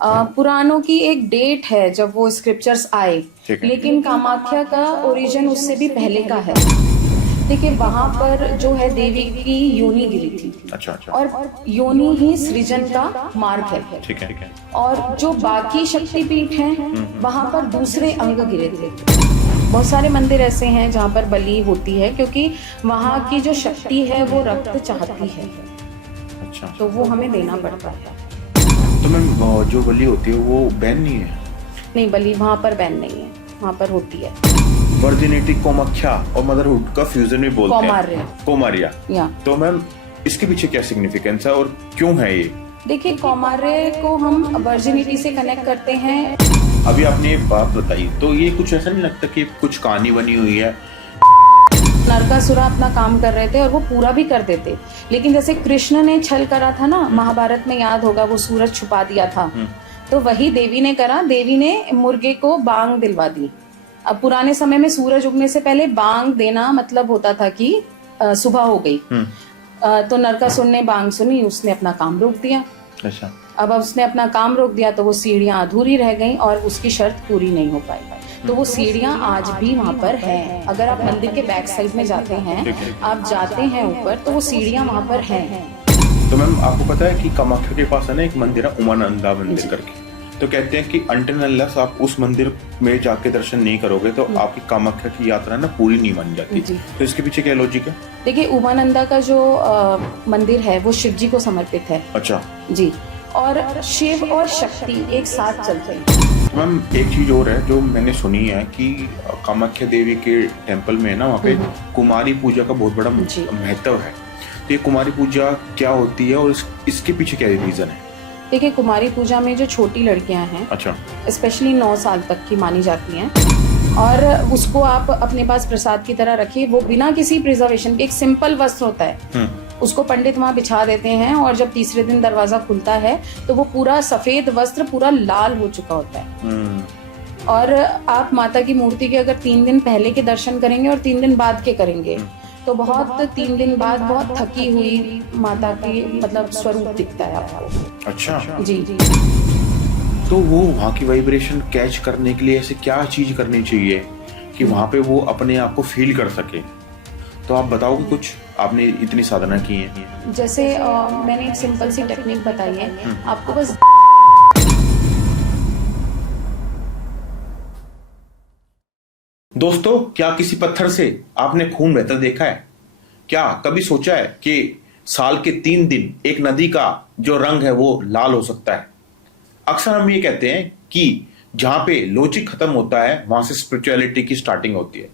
पुराणों की एक डेट है जब वो स्क्रिप्चर्स आए, लेकिन कामाख्या का ओरिजिन उससे भी पहले का है। देखिए वहां पर जो है देवी की योनि गिरी थी। अच्छा अच्छा। और योनि ही सृजन का मार्ग है। ठीक है। और जो बाकी शक्तिपीठ हैं वहां पर दूसरे अंग गिरे थे। बहुत सारे मंदिर ऐसे हैं जहाँ पर बलि होती है, क्योंकि वहाँ की जो शक्ति है वो रक्त चाहती है। अच्छा, तो वो हमें देना पड़ता है। तो मैम जो बलि होती है वो बैन नहीं है? नहीं, बलि वहाँ पर बैन नहीं है, वहाँ पर होती है। वर्जिनिटी कामाख्या और मदरहुड का फ्यूजन भी बोलते हैं, कोमारिया। या तो मैम इसके पीछे क्या सिग्निफिकेंस है और क्यों है ये? देखिए, कौमार्य को हम वर्जिनिटी से कनेक्ट करते हैं। अभी आपने ये बात बताई तो ये कुछ ऐसा नहीं लगता कि कुछ कहानी बनी हुई है? नरकासुर अपना काम कर रहे थे और वो पूरा भी कर देते, लेकिन जैसे कृष्ण ने छल करा था ना, महाभारत में याद होगा, वो सूरज छुपा दिया था, तो वही देवी ने करा। देवी ने मुर्गे को बांग दिलवा दी। अब पुराने समय में सूरज उगने से पहले बांग देना मतलब होता था कि सुबह हो गई। तो नरकासुर ने बांग सुनी, उसने अपना काम रोक दिया। अच्छा। अब उसने अपना काम रोक दिया तो वो सीढ़ियां अधूरी रह गईं और उसकी शर्त पूरी नहीं हो पाई। तो वो सीढ़ियां आज भी वहाँ पर हैं। अगर आप मंदिर के बैक साइड में जाते हैं, आप जाते हैं ऊपर, तो वो सीढ़ियां वहाँ पर हैं। तो मैम आपको पता है कि कामाख्या के पास है ना एक मंदिर है, उमानंदा मंदिर करके। तो कहते हैं कि अनटिल अनलेस आप उस मंदिर में जाके दर्शन नहीं करोगे तो आपकी कामाख्या की यात्रा ना पूरी नहीं मान जाती। तो इसके पीछे क्या लॉजिक है? देखिए, उमानंदा का जो मंदिर है वो शिव जी को समर्पित है। अच्छा जी, और शिव और शक्ति एक साथ चलते हैं। मैम एक चीज और है जो मैंने सुनी है कि कामाख्या देवी के टेम्पल में ना वहाँ पे कुमारी पूजा का बहुत बड़ा महत्व है। तो ये कुमारी पूजा क्या होती है और इसके पीछे क्या रीजन है? देखिए, कुमारी पूजा में जो छोटी लड़कियां हैं, अच्छा, स्पेशली 9 साल तक की मानी जाती हैं, और उसको आप अपने पास प्रसाद की तरह रखिए। वो बिना किसी प्रिजर्वेशन के, एक सिंपल वस्त्र होता है, उसको पंडित वहाँ बिछा देते हैं, और जब तीसरे दिन दरवाजा खुलता है तो वो पूरा सफेद वस्त्र पूरा लाल हो चुका होता है। और आप माता की मूर्ति के अगर 3 दिन पहले के दर्शन करेंगे और 3 दिन बाद के करेंगे तो बहुत 3 दिन बाद बहुत थकी हुई माता की मतलब स्वरूप दिखता है आपको। अच्छा जी। तो वो वहाँ की वाइब्रेशन कैच करने के लिए ऐसे क्या चीज करनी चाहिए कि वहाँ पे वो अपने आप को फील कर सके? तो आप बताओगे कुछ, आपने इतनी साधना की है। जैसे मैंने एक सिंपल सी टेक्निक बताई है आपको। बस दोस्तों, क्या किसी पत्थर से आपने खून बहता देखा है? क्या कभी सोचा है कि साल के 3 दिन एक नदी का जो रंग है वो लाल हो सकता है? अक्सर हम ये कहते हैं कि जहां पे लॉजिक खत्म होता है वहां से स्पिरिचुअलिटी की स्टार्टिंग होती है।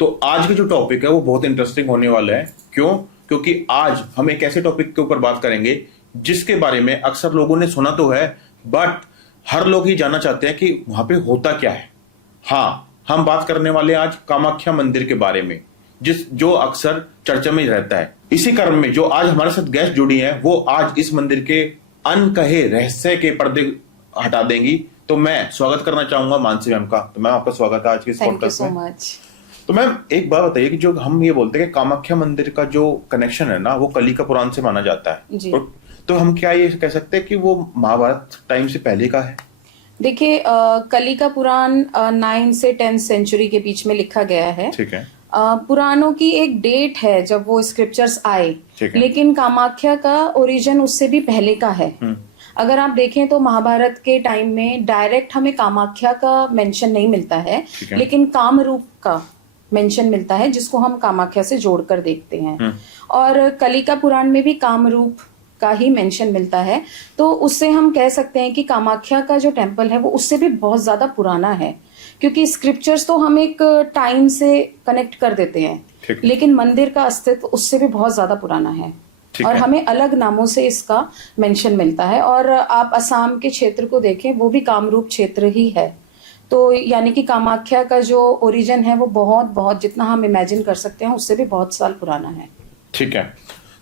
तो आज का जो टॉपिक है वो बहुत इंटरेस्टिंग होने वाला है। क्यों? क्योंकि आज हम एक ऐसे टॉपिक के ऊपर बात करेंगे जिसके बारे में अक्सर लोगों ने सुना तो है, बट हर लोग ही जानना चाहते हैं कि वहां पे होता क्या है। हाँ, हम बात करने वाले आज कामाख्या मंदिर के बारे में, जो अक्सर चर्चा में रहता है। इसी क्रम में जो आज हमारे साथ गेस्ट जुड़ी हैं वो आज इस मंदिर के अनकहे रहस्य के पर्दे हटा देंगी। तो मैं स्वागत करना चाहूंगा मानसी मैम का। तो मैम आपका स्वागत है आज के इस पॉडकास्ट में। तो मैम एक बात बताइए कि जो हम ये बोलते हैं कि कामाख्या मंदिर का जो कनेक्शन है ना वो कली का पुराण से माना जाता है, तो हम क्या ये कह सकते हैं कि वो महाभारत टाइम से पहले का है? देखिए, कली का पुराण 9 से 10 सेंचुरी के बीच में लिखा गया है। ठीक है। पुराणों की एक डेट है जब वो स्क्रिप्चर्स आए, लेकिन कामाख्या का ओरिजिन उससे भी पहले का है। अगर आप देखें तो महाभारत के टाइम में डायरेक्ट हमें कामाख्या का मेंशन नहीं मिलता है, लेकिन कामरूप का मेंशन मिलता है, जिसको हम कामाख्या से जोड़कर देखते हैं। और कलिका पुराण में भी कामरूप का ही मेंशन मिलता है। तो उससे हम कह सकते हैं कि कामाख्या का जो टेम्पल है वो उससे भी बहुत ज्यादा पुराना है, क्योंकि स्क्रिप्चर्स तो हम एक टाइम से कनेक्ट कर देते हैं, लेकिन मंदिर का अस्तित्व उससे भी बहुत ज्यादा पुराना है। और हमें अलग नामों से इसका मेंशन मिलता है। और आप असम के क्षेत्र को देखें, वो भी कामरूप क्षेत्र ही है। तो यानी कि कामाख्या का जो ओरिजिन है वो बहुत जितना हम इमेजिन कर सकते हैं उससे भी बहुत साल पुराना है। ठीक है।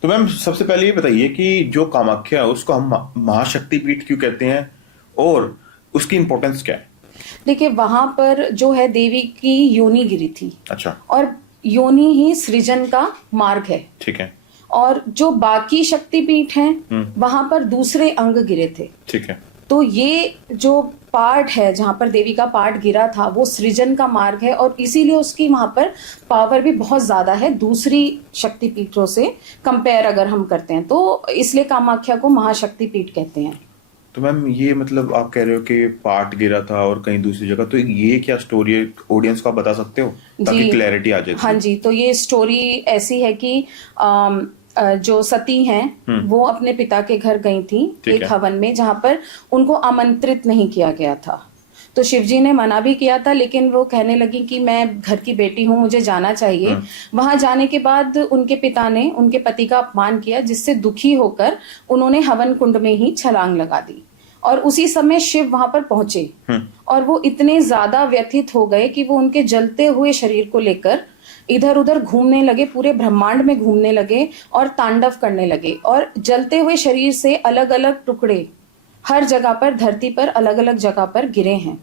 तो मैम सबसे पहले ये बताइए कि जो कामाख्या है उसको हम महाशक्तिपीठ क्यों कहते हैं और उसकी इंपॉर्टेंस क्या है? देखिए, वहां पर जो है देवी की योनि गिरी थी। अच्छा। और योनि ही सृजन का मार्ग है। ठीक है। और जो बाकी शक्तिपीठ हैं वहां पर दूसरे अंग गिरे थे। ठीक है। तो ये जो पार्ट है जहाँ पर देवी का पार्ट गिरा था वो सृजन का मार्ग है, और इसीलिए उसकी वहां पर पावर भी बहुत ज्यादा है दूसरी शक्तिपीठों से कंपेयर अगर हम करते हैं, तो इसलिए कामाख्या को महाशक्तिपीठ कहते हैं। तो मैम ये मतलब आप कह रहे हो कि पार्ट गिरा था और कहीं दूसरी जगह, तो ये क्या स्टोरी है, ऑडियंस को आप बता सकते हो ताकि क्लैरिटी आ जाए? हाँ जी, तो ये स्टोरी ऐसी है कि जो सती हैं वो अपने पिता के घर गई थी एक हवन में, जहां पर उनको आमंत्रित नहीं किया गया था। तो शिवजी ने मना भी किया था, लेकिन वो कहने लगी कि मैं घर की बेटी हूं, मुझे जाना चाहिए। वहां जाने के बाद उनके पिता ने उनके पति का अपमान किया, जिससे दुखी होकर उन्होंने हवन कुंड में ही छलांग लगा दी, और उसी समय शिव वहां पर पहुंचे और वो इतने ज्यादा व्यथित हो गए कि वो उनके जलते हुए शरीर को लेकर इधर उधर घूमने लगे, पूरे ब्रह्मांड में घूमने लगे और तांडव करने लगे, और जलते हुए शरीर से अलग अलग टुकड़े हर जगह पर, धरती पर अलग अलग जगह पर गिरे हैं।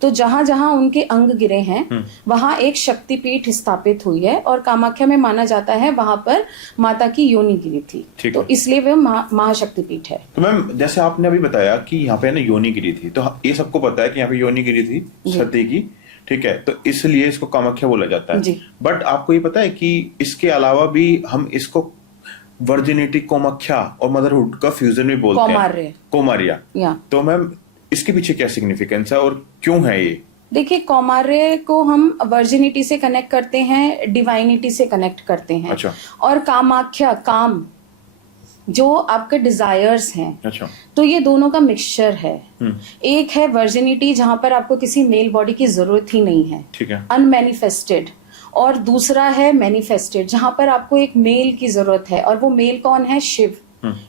तो जहां जहां उनके अंग गिरे हैं वहां एक शक्तिपीठ स्थापित हुई है, और कामाख्या में माना जाता है वहां पर माता की योनि गिरी थी, तो इसलिए वह महाशक्तिपीठ है। तो मैम जैसे आपने अभी बताया कि यहाँ पे ना योनि गिरी थी, तो ये सबको पता है कि यहाँ पे योनि गिरी थी सती की, ठीक है, तो इसलिए इसको कामाख्या बोला जाता है। बट आपको ये पता है कि इसके अलावा भी हम इसको वर्जिनिटी कोमाख्या और मदरहुड का फ्यूजन भी बोलते हैं, कोमारिया। तो मैम इसके पीछे क्या सिग्निफिकेंस है और क्यों है ये? देखिए, कौमार्य को हम वर्जिनिटी से कनेक्ट करते हैं, डिवाइनिटी से कनेक्ट करते हैं। अच्छा। और कामाख्या, काम, जो आपके डिजायर्स हैं। अच्छा। तो ये दोनों का मिक्सचर है। एक है वर्जिनिटी जहां पर आपको किसी मेल बॉडी की जरूरत ही नहीं है, ठीक है, अनमैनिफेस्टेड, और दूसरा है मैनिफेस्टेड जहां पर आपको एक मेल की जरूरत है, और वो मेल कौन है? शिव।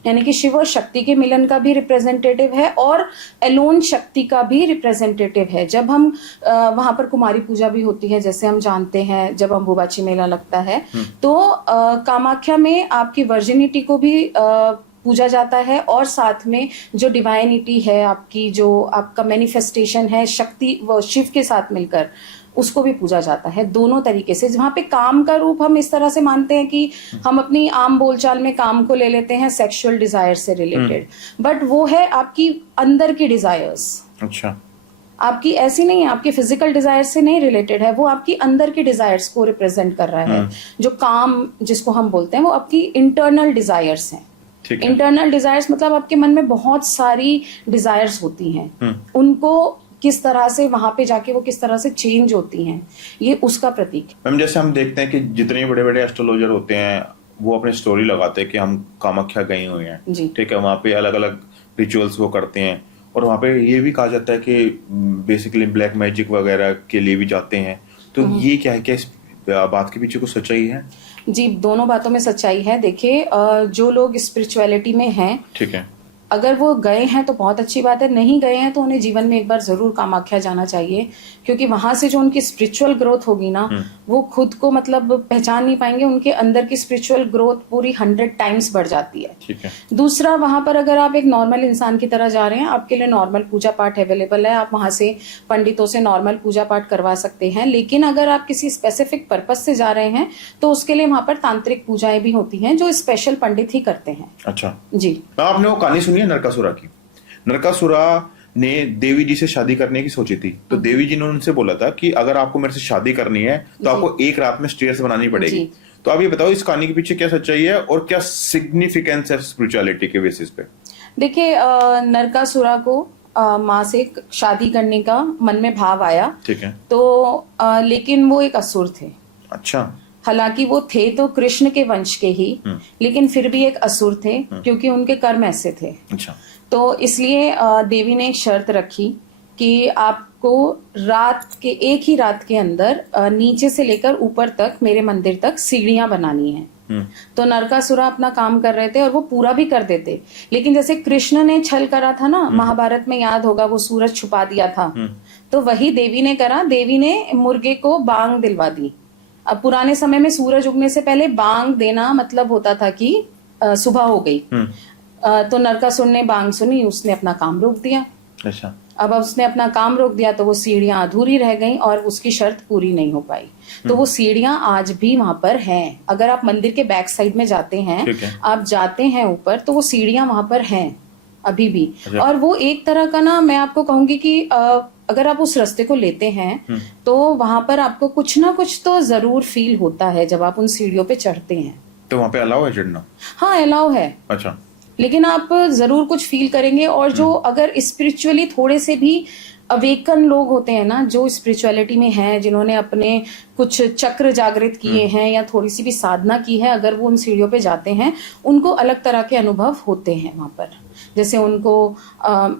यानी कि शिव और शक्ति के मिलन का भी रिप्रेजेंटेटिव है और एलोन शक्ति का भी रिप्रेजेंटेटिव है। जब हम वहां पर कुमारी पूजा भी होती है, जैसे हम जानते हैं, जब अम्बुबाची मेला लगता है, तो कामाख्या में आपकी वर्जिनिटी को भी पूजा जाता है, और साथ में जो डिवाइनिटी है आपकी, जो आपका मैनिफेस्टेशन है शक्ति, वो शिव के साथ मिलकर उसको भी पूजा जाता है। दोनों तरीके से, जहां पे काम का रूप हम इस तरह से मानते हैं कि हम अपनी आम बोलचाल में काम को ले लेते हैं सेक्सुअल डिजायर से रिलेटेड, बट वो है आपकी अंदर की डिजायर्स। अच्छा। आपकी ऐसी नहीं है, आपकी फिजिकल डिजायर से नहीं रिलेटेड है, वो आपकी अंदर की डिजायर्स को रिप्रेजेंट कर रहा है। जो काम जिसको हम बोलते हैं वो आपकी इंटरनल डिजायर्स हैं। इंटरनल डिजायर्स मतलब आपके मन में बहुत सारी डिजायर्स होती हैं, उनको किस तरह से वहां पे जाके वो किस तरह से चेंज होती हैं, ये उसका प्रतीक है। मैम जैसे हम देखते हैं कि जितने बड़े बड़े एस्ट्रोलॉजर होते हैं वो अपने स्टोरी लगाते हैं कि हम कामाख्या गए हुए हैं, ठीक है, वहाँ पे अलग अलग रिचुअल्स वो करते हैं, और वहाँ पे ये भी कहा जाता है कि बेसिकली ब्लैक मैजिक वगैरह के लिए भी जाते हैं। तो ये क्या है, क्या इस बात के पीछे कुछ सच्चाई है? जी, दोनों बातों में सच्चाई है। देखिए, जो लोग स्पिरिचुअलिटी में हैं, ठीक है, अगर वो गए हैं तो बहुत अच्छी बात है, नहीं गए हैं तो उन्हें जीवन में एक बार जरूर कामाख्या जाना चाहिए, क्योंकि वहां से जो उनकी स्पिरिचुअल ग्रोथ होगी ना, वो खुद को मतलब पहचान नहीं पाएंगे, उनके अंदर की स्पिरिचुअल ग्रोथ पूरी 100 टाइम्स बढ़ जाती है। ठीक है। दूसरा, वहां पर अगर आप एक नॉर्मल इंसान की तरह जा रहे हैं, आपके लिए नॉर्मल पूजा पाठ अवेलेबल है, आप वहां से पंडितों से नॉर्मल पूजा पाठ करवा सकते हैं, लेकिन अगर आप किसी स्पेसिफिक पर्पज से जा रहे हैं तो उसके लिए वहां पर तांत्रिक पूजाएं भी होती हैं जो स्पेशल पंडित ही करते हैं। अच्छा जी। तो आपने वो कहानी सुनी है नरकासुरा की? नरकासुरा ने देवी जी से शादी करने की सोची थी, तो देवी जी ने उनसे बोला था कि अगर आपको मेरे से शादी करनी है तो आपको एक रात में स्टेयर्स बनानी पड़ेगी। तो आप ये बताओ इस कहानी के पीछे क्या सच्चाई है और क्या सिग्निफिकेंस है स्पिरिचुअलिटी के बेसिस पे? देखिए, नरकासुरा को माँ से शादी करने का मन में भाव आया, ठीक है, तो लेकिन वो एक असुर थे। अच्छा। हालांकि वो थे तो कृष्ण के वंश के ही, लेकिन फिर भी एक असुर थे क्योंकि उनके कर्म ऐसे थे। अच्छा। तो इसलिए देवी ने एक शर्त रखी कि आपको एक ही रात के अंदर नीचे से लेकर ऊपर तक मेरे मंदिर तक सीढ़ियां बनानी है। तो नरकासुरा अपना काम कर रहे थे और वो पूरा भी कर देते, लेकिन जैसे कृष्ण ने छल करा था ना, महाभारत में याद होगा, वो सूरज छुपा दिया था, तो वही देवी ने करा। देवी ने मुर्गे को बांग दिलवा दी। अब पुराने समय में सूरज उगने से पहले बांग देना मतलब होता था कि सुबह हो गई। तो नरकासुर ने बांग सुनी, उसने अपना काम रोक दिया। अच्छा। अब उसने अपना काम रोक दिया तो वो सीढ़ियां अधूरी रह गईं और उसकी शर्त पूरी नहीं हो पाई। तो वो सीढ़ियां आज भी वहां पर हैं। अगर आप मंदिर के बैक साइड में जाते हैं, आप जाते हैं ऊपर, तो वो सीढ़ियां वहां पर हैं। अभी भी। अच्छा। और वो एक तरह का ना, मैं आपको कहूंगी कि अगर आप उस रास्ते को लेते हैं तो वहां पर आपको कुछ ना कुछ तो जरूर फील होता है जब आप उन सीढ़ियों पे चढ़ते हैं। तो वहां पे अलाउ है चढ़ना? हाँ, अलाउ है, अच्छा। लेकिन आप जरूर कुछ फील करेंगे। और जो अगर स्पिरिचुअली थोड़े से भी अवेकन लोग होते हैं ना, जो स्पिरिचुअलिटी में हैं, जिन्होंने अपने कुछ चक्र जागृत किए हैं या थोड़ी सी भी साधना की है, अगर वो उन सीढ़ियों पे जाते हैं, उनको अलग तरह के अनुभव होते हैं वहां पर। जैसे उनको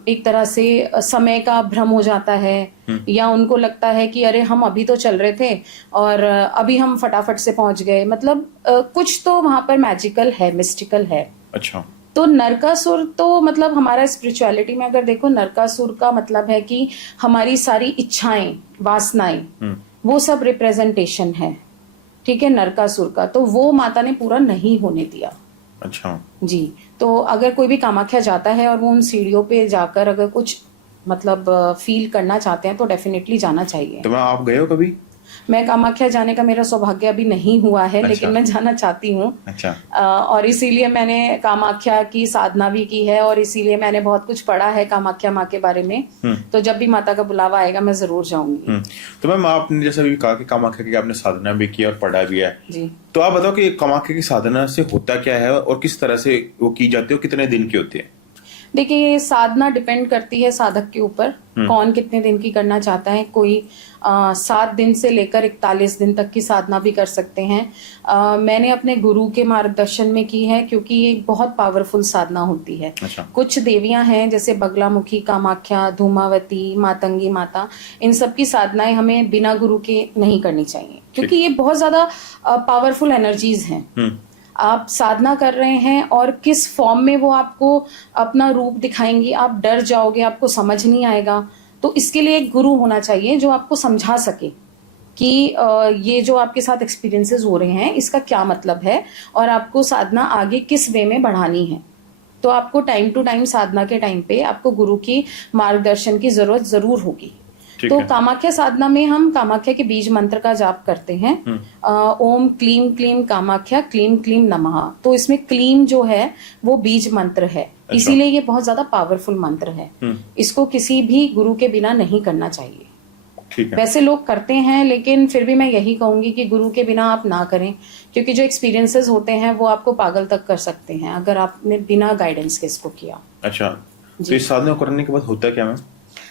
एक तरह से समय का भ्रम हो जाता है, या उनको लगता है कि अरे हम अभी तो चल रहे थे और अभी हम फटाफट से पहुंच गए। मतलब कुछ तो वहां पर मैजिकल है, मिस्टिकल है। अच्छा। तो नरकासुर तो मतलब हमारा स्पिरिचुअलिटी में अगर देखो, नरकासुर का मतलब है कि हमारी सारी इच्छाएं, वासनाएं, वो सब रिप्रेजेंटेशन है, ठीक है, नरकासुर का। तो वो माता ने पूरा नहीं होने दिया। अच्छा जी। तो अगर कोई भी कामाख्या जाता है और वो उन सीढ़ियों पे जाकर अगर कुछ मतलब फील करना चाहते हैं तो डेफिनेटली जाना चाहिए। तो मैं आप गए हो कभी? मैं कामाख्या जाने का मेरा सौभाग्य अभी नहीं हुआ है। अच्छा। लेकिन मैं जाना चाहती हूँ। अच्छा। और इसीलिए मैंने कामाख्या की साधना भी की है और इसीलिए मैंने बहुत कुछ पढ़ा है कामाख्या माँ के बारे में। तो जब भी माता का बुलावा आएगा मैं जरूर जाऊंगी। तो मैम आपने जैसे अभी कहा कि कामाख्या की आपने साधना भी की और पढ़ा भी है, जी। तो आप बताओ कि कामाख्या की साधना से होता क्या है और किस तरह से वो की जाती है और कितने दिन की होती है? देखिए, साधना डिपेंड करती है साधक के ऊपर, कौन कितने दिन की करना चाहता है। कोई 7 दिन से लेकर 41 दिन तक की साधना भी कर सकते हैं। मैंने अपने गुरु के मार्गदर्शन में की है, क्योंकि ये एक बहुत पावरफुल साधना होती है। अच्छा। कुछ देवियां हैं जैसे बगलामुखी, कामाख्या, धूमावती, मातंगी माता, इन सब की साधनाएं हमें बिना गुरु के नहीं करनी चाहिए, क्योंकि ये बहुत ज्यादा पावरफुल एनर्जीज हैं। आप साधना कर रहे हैं और किस फॉर्म में वो आपको अपना रूप दिखाएंगी, आप डर जाओगे, आपको समझ नहीं आएगा। तो इसके लिए एक गुरु होना चाहिए जो आपको समझा सके कि ये जो आपके साथ एक्सपीरियंसेस हो रहे हैं इसका क्या मतलब है और आपको साधना आगे किस वे में बढ़ानी है। तो आपको टाइम टू टाइम साधना के टाइम पे आपको गुरु की मार्गदर्शन की जरूरत जरूर होगी। तो कामाख्या साधना में हम कामाख्या के बीज मंत्र का जाप करते हैं। ओम क्लीम क्लीम कामाख्या क्लीम क्लीम नमः। तो इसमें क्लीम जो है वो बीज मंत्र है। अच्छा। इसीलिए ये बहुत ज्यादा पावरफुल मंत्र है। इसको किसी भी गुरु के बिना नहीं करना चाहिए। ठीक है। वैसे लोग करते हैं, लेकिन फिर भी मैं यही कहूंगी कि गुरु के बिना आप ना करें, क्योंकि जो एक्सपीरियंसेस होते हैं वो आपको पागल तक कर सकते हैं अगर आपने बिना गाइडेंस के इसको किया। अच्छा। तो इस साधना को करने के बाद होता क्या मैम?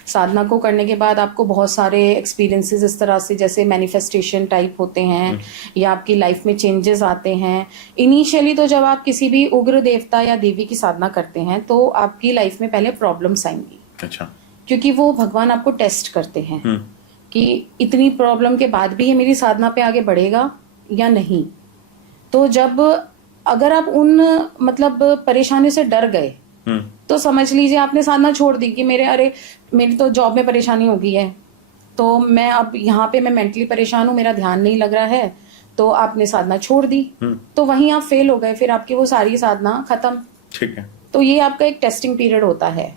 साधना को करने के बाद आपको बहुत सारे एक्सपीरियंसेस इस तरह से, जैसे मैनिफेस्टेशन टाइप होते हैं या आपकी लाइफ में चेंजेस आते हैं। इनिशियली तो जब आप किसी भी उग्र देवता या देवी की साधना करते हैं तो आपकी लाइफ में पहले प्रॉब्लम्स आएंगी। अच्छा। क्योंकि वो भगवान आपको टेस्ट करते हैं कि इतनी प्रॉब्लम के बाद भी ये मेरी साधना पे आगे बढ़ेगा या नहीं। तो जब अगर आप उन मतलब परेशानी से डर गए तो समझ लीजिए आपने साधना छोड़ दी कि मेरी तो जॉब में परेशानी हो गई है, तो मैं अब यहाँ पे मैं मेंटली परेशान हूँ, मेरा ध्यान नहीं लग रहा है, तो आपने साधना छोड़ दी। तो वहीं आप फेल हो गए, फिर आपकी वो सारी साधना खत्म। ठीक है। तो ये आपका एक टेस्टिंग पीरियड होता है।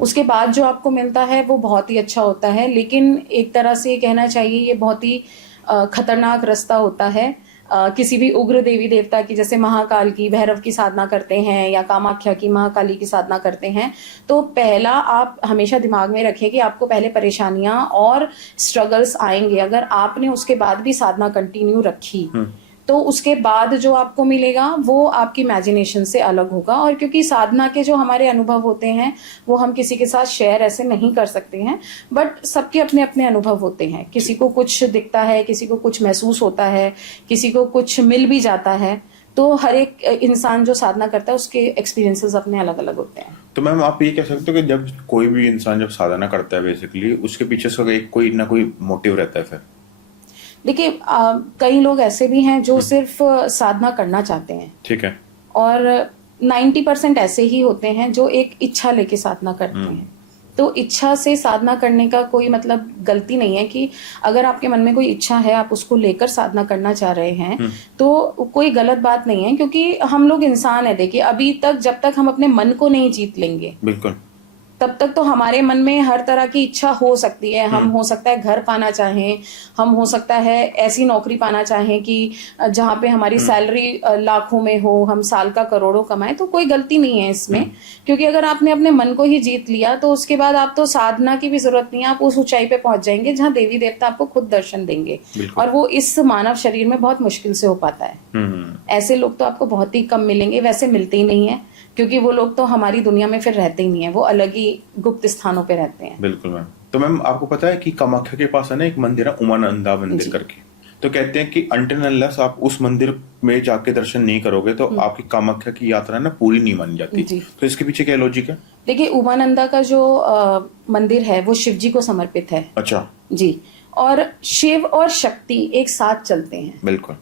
उसके बाद जो आपको मिलता है वो बहुत ही अच्छा होता है, लेकिन एक तरह से कहना चाहिए ये बहुत ही खतरनाक रास्ता होता है। किसी भी उग्र देवी देवता की, जैसे महाकाल की, भैरव की साधना करते हैं या कामाख्या की, महाकाली की साधना करते हैं, तो पहला आप हमेशा दिमाग में रखें कि आपको पहले परेशानियां और स्ट्रगल्स आएंगे। अगर आपने उसके बाद भी साधना कंटिन्यू रखी तो उसके बाद जो आपको मिलेगा वो आपकी इमेजिनेशन से अलग होगा। और क्योंकि साधना के जो हमारे अनुभव होते हैं वो हम किसी के साथ शेयर ऐसे नहीं कर सकते हैं, बट सबके अपने अपने अनुभव होते हैं। किसी को कुछ दिखता है, किसी को कुछ महसूस होता है, किसी को कुछ मिल भी जाता है। तो हर एक इंसान जो साधना करता है उसके एक्सपीरियंसेस अपने अलग अलग होते हैं। तो मैम आप ये कह सकते हो कि जब कोई भी इंसान जब साधना करता है बेसिकली उसके पीछे से कोई ना कोई मोटिव रहता है। फिर देखिए, कई लोग ऐसे भी हैं जो सिर्फ साधना करना चाहते हैं। ठीक है। और 90% ऐसे ही होते हैं जो एक इच्छा लेके साधना करते हैं। तो इच्छा से साधना करने का कोई मतलब गलती नहीं है कि अगर आपके मन में कोई इच्छा है, आप उसको लेकर साधना करना चाह रहे हैं तो कोई गलत बात नहीं है, क्योंकि हम लोग इंसान है। देखिए, अभी तक जब तक हम अपने मन को नहीं जीत लेंगे, बिल्कुल, तब तक तो हमारे मन में हर तरह की इच्छा हो सकती है। हम हो सकता है घर पाना चाहें, हम हो सकता है ऐसी नौकरी पाना चाहें कि जहाँ पे हमारी सैलरी लाखों में हो, हम साल का करोड़ों कमाएं, तो कोई गलती नहीं है इसमें। क्योंकि अगर आपने अपने मन को ही जीत लिया तो उसके बाद आप तो साधना की भी जरूरत नहीं है, आप उस ऊंचाई पे पहुंच जाएंगे जहाँ देवी देवता आपको खुद दर्शन देंगे। और वो इस मानव शरीर में बहुत मुश्किल से हो पाता है। ऐसे लोग तो आपको बहुत ही कम मिलेंगे, वैसे मिलते ही नहीं है, क्योंकि वो लोग तो हमारी दुनिया में फिर रहते ही नहीं है, वो अलग ही गुप्त स्थानों पे रहते हैं। बिल्कुल मैम। तो मैम आपको पता है कि कामाख्या के पास है ना एक मंदिर है, उमानंदा मंदिर करके, तो कहते हैं कि अनटिल अनलेस आप उस मंदिर में जाके दर्शन नहीं करोगे तो आपकी कामाख्या की यात्रा ना पूरी नहीं मानी जाती। तो इसके पीछे क्या लॉजिक है? देखिए, उमानंदा का जो मंदिर है वो शिव जी को समर्पित है। अच्छा जी, और शिव और शक्ति एक साथ चलते हैं। बिल्कुल।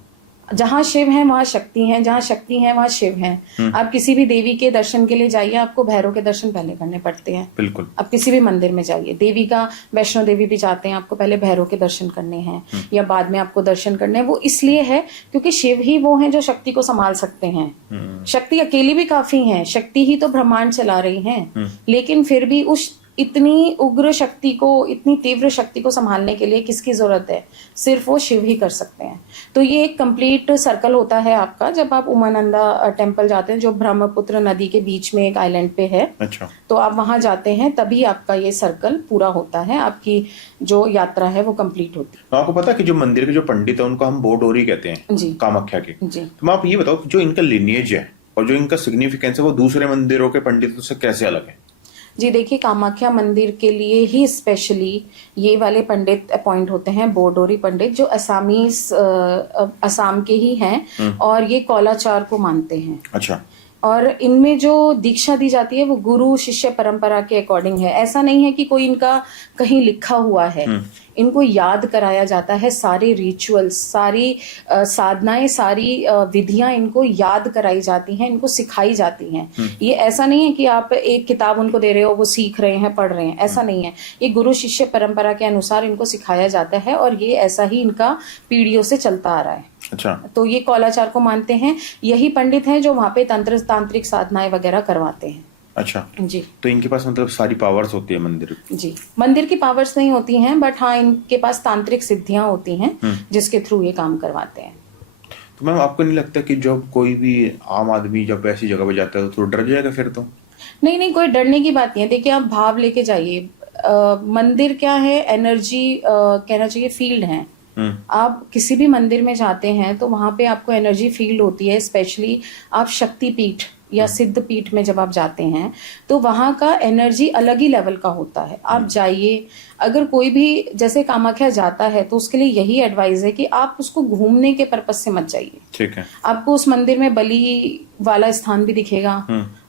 जहाँ शिव है वहाँ शक्ति है, जहाँ शक्ति है वहाँ शिव है। आप किसी भी देवी के दर्शन के लिए जाइए, आपको भैरव के दर्शन पहले करने पड़ते हैं। बिल्कुल। आप किसी भी मंदिर में जाइए, देवी का, वैष्णो देवी भी जाते हैं, आपको पहले भैरव के दर्शन करने हैं या बाद में आपको दर्शन करने हैं। वो इसलिए है क्योंकि शिव ही वो हैं जो शक्ति को संभाल सकते हैं। शक्ति अकेली भी काफी है, शक्ति ही तो ब्रह्मांड चला रही है, लेकिन फिर भी उस इतनी उग्र शक्ति को, इतनी तीव्र शक्ति को संभालने के लिए किसकी जरूरत है? सिर्फ वो शिव ही कर सकते हैं। तो ये एक कंप्लीट सर्कल होता है आपका जब आप उमानंदा टेम्पल जाते हैं, जो ब्रह्मपुत्र नदी के बीच में एक आइलैंड पे है। अच्छा। तो आप वहां जाते हैं तभी आपका ये सर्कल पूरा होता है, आपकी जो यात्रा है वो कंप्लीट होती है। तो आपको पता है कि जो मंदिर के जो पंडित है उनको हम बोडोरी कहते हैं जी, कामाख्या के जी। तो आप ये बताओ जो इनका लिनिएज है और जो इनका सिग्निफिकेंस है वो दूसरे मंदिरों के पंडितों से कैसे अलग है? जी देखिए, कामाख्या मंदिर के लिए ही स्पेशली ये वाले पंडित अपॉइंट होते हैं, बोडोरी पंडित, जो असम के ही हैं और ये कौलाचार को मानते हैं। अच्छा। और इनमें जो दीक्षा दी जाती है वो गुरु शिष्य परंपरा के अकॉर्डिंग है। ऐसा नहीं है कि कोई इनका कहीं लिखा हुआ है। इनको याद कराया जाता है, सारे रिचुअल्स, सारी साधनाएं, सारी विधियां इनको याद कराई जाती हैं, इनको सिखाई जाती हैं। ये ऐसा नहीं है कि आप एक किताब उनको दे रहे हो, वो सीख रहे हैं, पढ़ रहे हैं, ऐसा नहीं है। ये गुरु शिष्य परंपरा के अनुसार इनको सिखाया जाता है और ये ऐसा ही इनका पीढ़ियों से चलता आ रहा है। अच्छा। तो ये कौलाचार को मानते हैं, यही पंडित हैं जो वहां पे तांत्रिक साधनाएं वगैरह करवाते हैं। अच्छा जी। तो इनके पास मतलब सारी पावर्स होती है मंदिर? जी, मंदिर की पावर्स नहीं होती हैं, बट हाँ इनके पास तांत्रिक सिद्धियां होती हैं जिसके थ्रू ये काम करवाते हैं। तो मैम आपको नहीं लगता कि जब कोई भी आम आदमी जब ऐसी जगह पे जाता है तो डर जाएगा फिर? तो नहीं, कोई डरने की बात नहीं है। देखिए, आप भाव लेके जाइए। मंदिर क्या है? एनर्जी कहना चाहिए, फील्ड है। आप किसी भी मंदिर में जाते हैं तो वहां पे आपको एनर्जी फील होती है। स्पेशली आप शक्तिपीठ या सिद्ध पीठ में जब आप जाते हैं तो वहां का एनर्जी अलग ही लेवल का होता है। आप जाइए, अगर कोई भी जैसे कामाख्या जाता है तो उसके लिए यही एडवाइस है कि आप उसको घूमने के पर्पज से मत जाइए। ठीक है। आपको उस मंदिर में बलि वाला स्थान भी दिखेगा,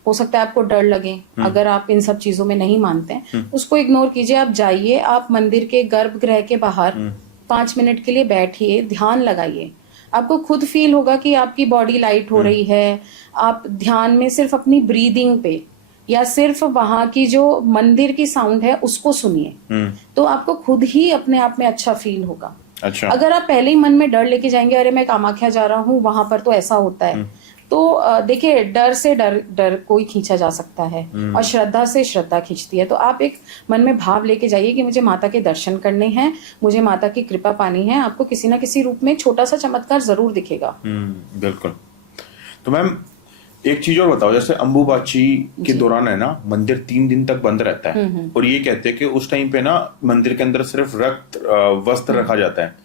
हो सकता है आपको डर लगे। अगर आप इन सब चीजों में नहीं मानते हैं, उसको इग्नोर कीजिए। आप जाइए, आप मंदिर के गर्भगृह के बाहर 5 मिनट के लिए बैठिए, ध्यान लगाइए। आपको खुद फील होगा कि आपकी बॉडी लाइट हो रही है। आप ध्यान में सिर्फ अपनी ब्रीदिंग पे या सिर्फ वहां की जो मंदिर की साउंड है उसको सुनिए, तो आपको खुद ही अपने आप में अच्छा फील होगा। अच्छा। अगर आप पहले ही मन में डर लेके जाएंगे, अरे मैं कामाख्या जा रहा हूँ, वहां पर तो ऐसा होता है, तो देखिए, डर से डर कोई खींचा जा सकता है और श्रद्धा से श्रद्धा खींचती है। तो आप एक मन में भाव लेके जाइए कि मुझे माता के दर्शन करने हैं, मुझे माता की कृपा पानी है। आपको किसी ना किसी रूप में छोटा सा चमत्कार जरूर दिखेगा। बिल्कुल। तो मैम एक चीज और बताओ, जैसे अंबुबाची के दौरान है ना मंदिर 3 दिन तक बंद रहता है और ये कहते हैं कि उस टाइम पे ना मंदिर के अंदर सिर्फ रक्त वस्त्र रखा जाता है,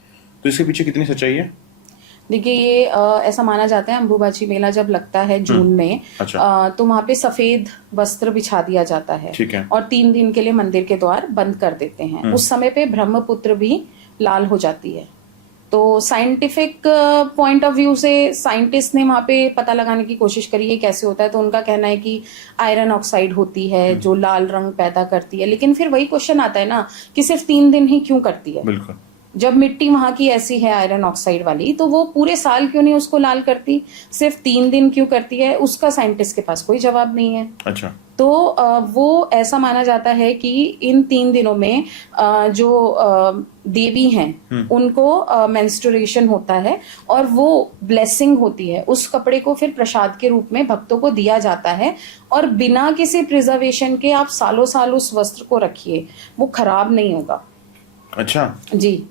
तो इसके पीछे कितनी सच्चाई है? देखिए, ये ऐसा माना जाता है, अंबुबाची मेला जब लगता है जून में, अच्छा। तो वहां पे सफेद वस्त्र बिछा दिया जाता है। ठीक है। और 3 दिन के लिए मंदिर के द्वार बंद कर देते हैं। उस समय पे ब्रह्मपुत्र भी लाल हो जाती है। तो साइंटिफिक पॉइंट ऑफ व्यू से साइंटिस्ट ने वहां पे पता लगाने की कोशिश करी है कैसे होता है। तो उनका कहना है कि आयरन ऑक्साइड होती है जो लाल रंग पैदा करती है। लेकिन फिर वही क्वेश्चन आता है ना कि सिर्फ 3 दिन ही क्यों करती है? बिल्कुल। जब मिट्टी वहां की ऐसी है आयरन ऑक्साइड वाली, तो वो पूरे साल क्यों नहीं उसको लाल करती, सिर्फ 3 दिन क्यों करती है, उसका साइंटिस्ट के पास कोई जवाब नहीं है। अच्छा। तो वो ऐसा माना जाता है कि इन 3 दिनों में जो देवी हैं उनको मेंस्ट्रुएशन होता है और वो ब्लेसिंग होती है, उस कपड़े को फिर प्रसाद के रूप में भक्तों को दिया जाता है और बिना किसी प्रिजर्वेशन के आप सालों साल उस वस्त्र को रखिए, वो खराब नहीं होगा। अच्छा जी,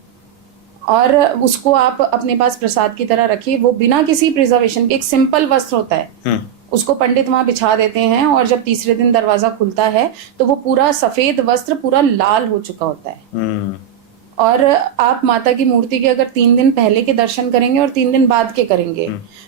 और उसको आप अपने पास प्रसाद की तरह रखिए, वो बिना किसी प्रिजर्वेशन के, एक सिंपल वस्त्र होता है, उसको पंडित वहां बिछा देते हैं और जब तीसरे दिन दरवाजा खुलता है तो वो पूरा सफेद वस्त्र पूरा लाल हो चुका होता है। और आप माता की मूर्ति के अगर 3 दिन पहले के दर्शन करेंगे और 3 दिन बाद के करेंगे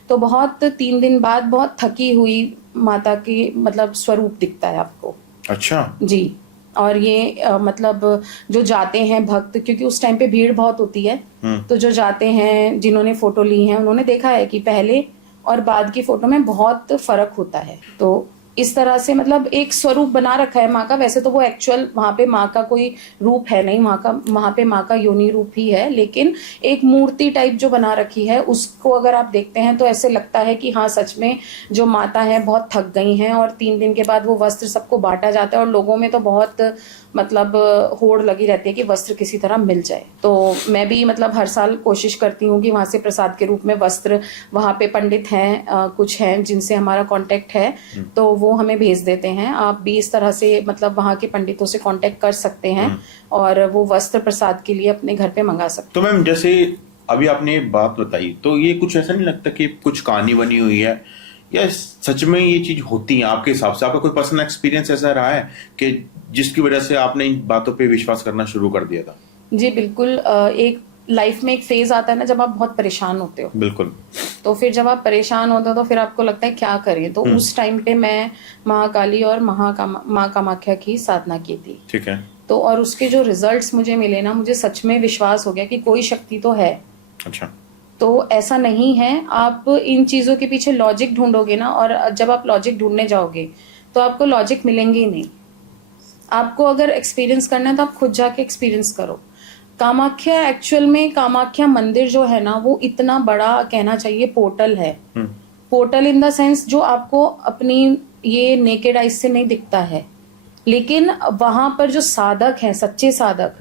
तो बहुत 3 दिन बाद बहुत थकी हुई माता की मतलब स्वरूप दिखता है आपको। अच्छा जी, और ये मतलब जो जाते हैं भक्त, क्योंकि उस टाइम पे भीड़ बहुत होती है, तो जो जाते हैं जिन्होंने फोटो ली है उन्होंने देखा है कि पहले और बाद की फोटो में बहुत फर्क होता है। तो इस तरह से मतलब एक स्वरूप बना रखा है माँ का। वैसे तो वो एक्चुअल वहां पे माँ का कोई रूप है नहीं, वहां पे माँ का योनि रूप ही है, लेकिन एक मूर्ति टाइप जो बना रखी है उसको अगर आप देखते हैं तो ऐसे लगता है कि हाँ सच में जो माता है बहुत थक गई हैं। और 3 दिन के बाद वो वस्त्र सबको बांटा जाता है और लोगों में तो बहुत मतलब होड़ लगी रहती है कि वस्त्र किसी तरह मिल जाए। तो मैं भी मतलब हर साल कोशिश करती हूँ कि वहां से प्रसाद के रूप में वस्त्र, वहां पे पंडित हैं कुछ हैं जिनसे हमारा कांटेक्ट है, तो वो हमें भेज देते हैं। आप भी इस तरह से मतलब वहां के पंडितों से कांटेक्ट कर सकते हैं और वो वस्त्र प्रसाद के लिए अपने घर पे मंगा सकते तो मैम जैसे अभी आपने बात बताई, तो ये कुछ ऐसा नहीं लगता कि कुछ कहानी बनी हुई है या सच में ये चीज होती है? आपके हिसाब से आपका कोई पर्सनल एक्सपीरियंस ऐसा रहा है कि जिसकी वजह से आपने इन बातों पे विश्वास करना शुरू कर दिया था? जी बिल्कुल। एक लाइफ में एक फेज आता है ना जब आप बहुत परेशान होते हो। बिल्कुल। तो फिर जब आप परेशान होते हो तो फिर आपको लगता है क्या करें, तो उस टाइम पे मैं महाकाली और माँ कामाख्या की साधना की थी। ठीक है। तो और उसके जो रिजल्ट्स मुझे मिले ना, मुझे सच में विश्वास हो गया कि कोई शक्ति तो है। अच्छा। तो ऐसा नहीं है, आप इन चीजों के पीछे लॉजिक ढूंढोगे ना, और जब आप लॉजिक ढूंढने जाओगे तो आपको लॉजिक मिलेंगे ही नहीं। आपको अगर एक्सपीरियंस करना है तो आप खुद जाके एक्सपीरियंस करो। कामाख्या एक्चुअल में, कामाख्या मंदिर जो है ना वो इतना बड़ा कहना चाहिए पोर्टल है। पोर्टल इन द सेंस जो आपको अपनी ये नेकेड आइज से नहीं दिखता है, लेकिन वहां पर जो साधक हैं, सच्चे साधक,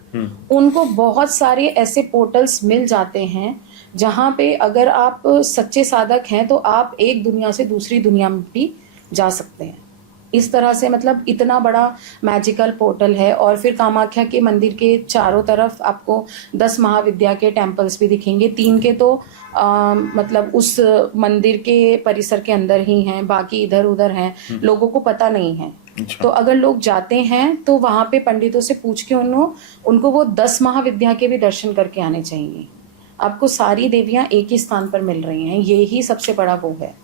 उनको बहुत सारे ऐसे पोर्टल्स मिल जाते हैं जहां पे अगर आप सच्चे साधक हैं तो आप एक दुनिया से दूसरी दुनिया में भी जा सकते हैं। इस तरह से मतलब इतना बड़ा मैजिकल पोर्टल है। और फिर कामाख्या के मंदिर के चारों तरफ आपको 10 महाविद्या के टेम्पल्स भी दिखेंगे। 3 के तो मतलब उस मंदिर के परिसर के अंदर ही हैं, बाकी इधर उधर हैं, लोगों को पता नहीं है। अच्छा। तो अगर लोग जाते हैं तो वहां पे पंडितों से पूछ के उनको वो 10 महाविद्या के भी दर्शन करके आने चाहिए। आपको सारी देवियां एक ही स्थान पर मिल रही हैं, ये ही सबसे बड़ा वो है।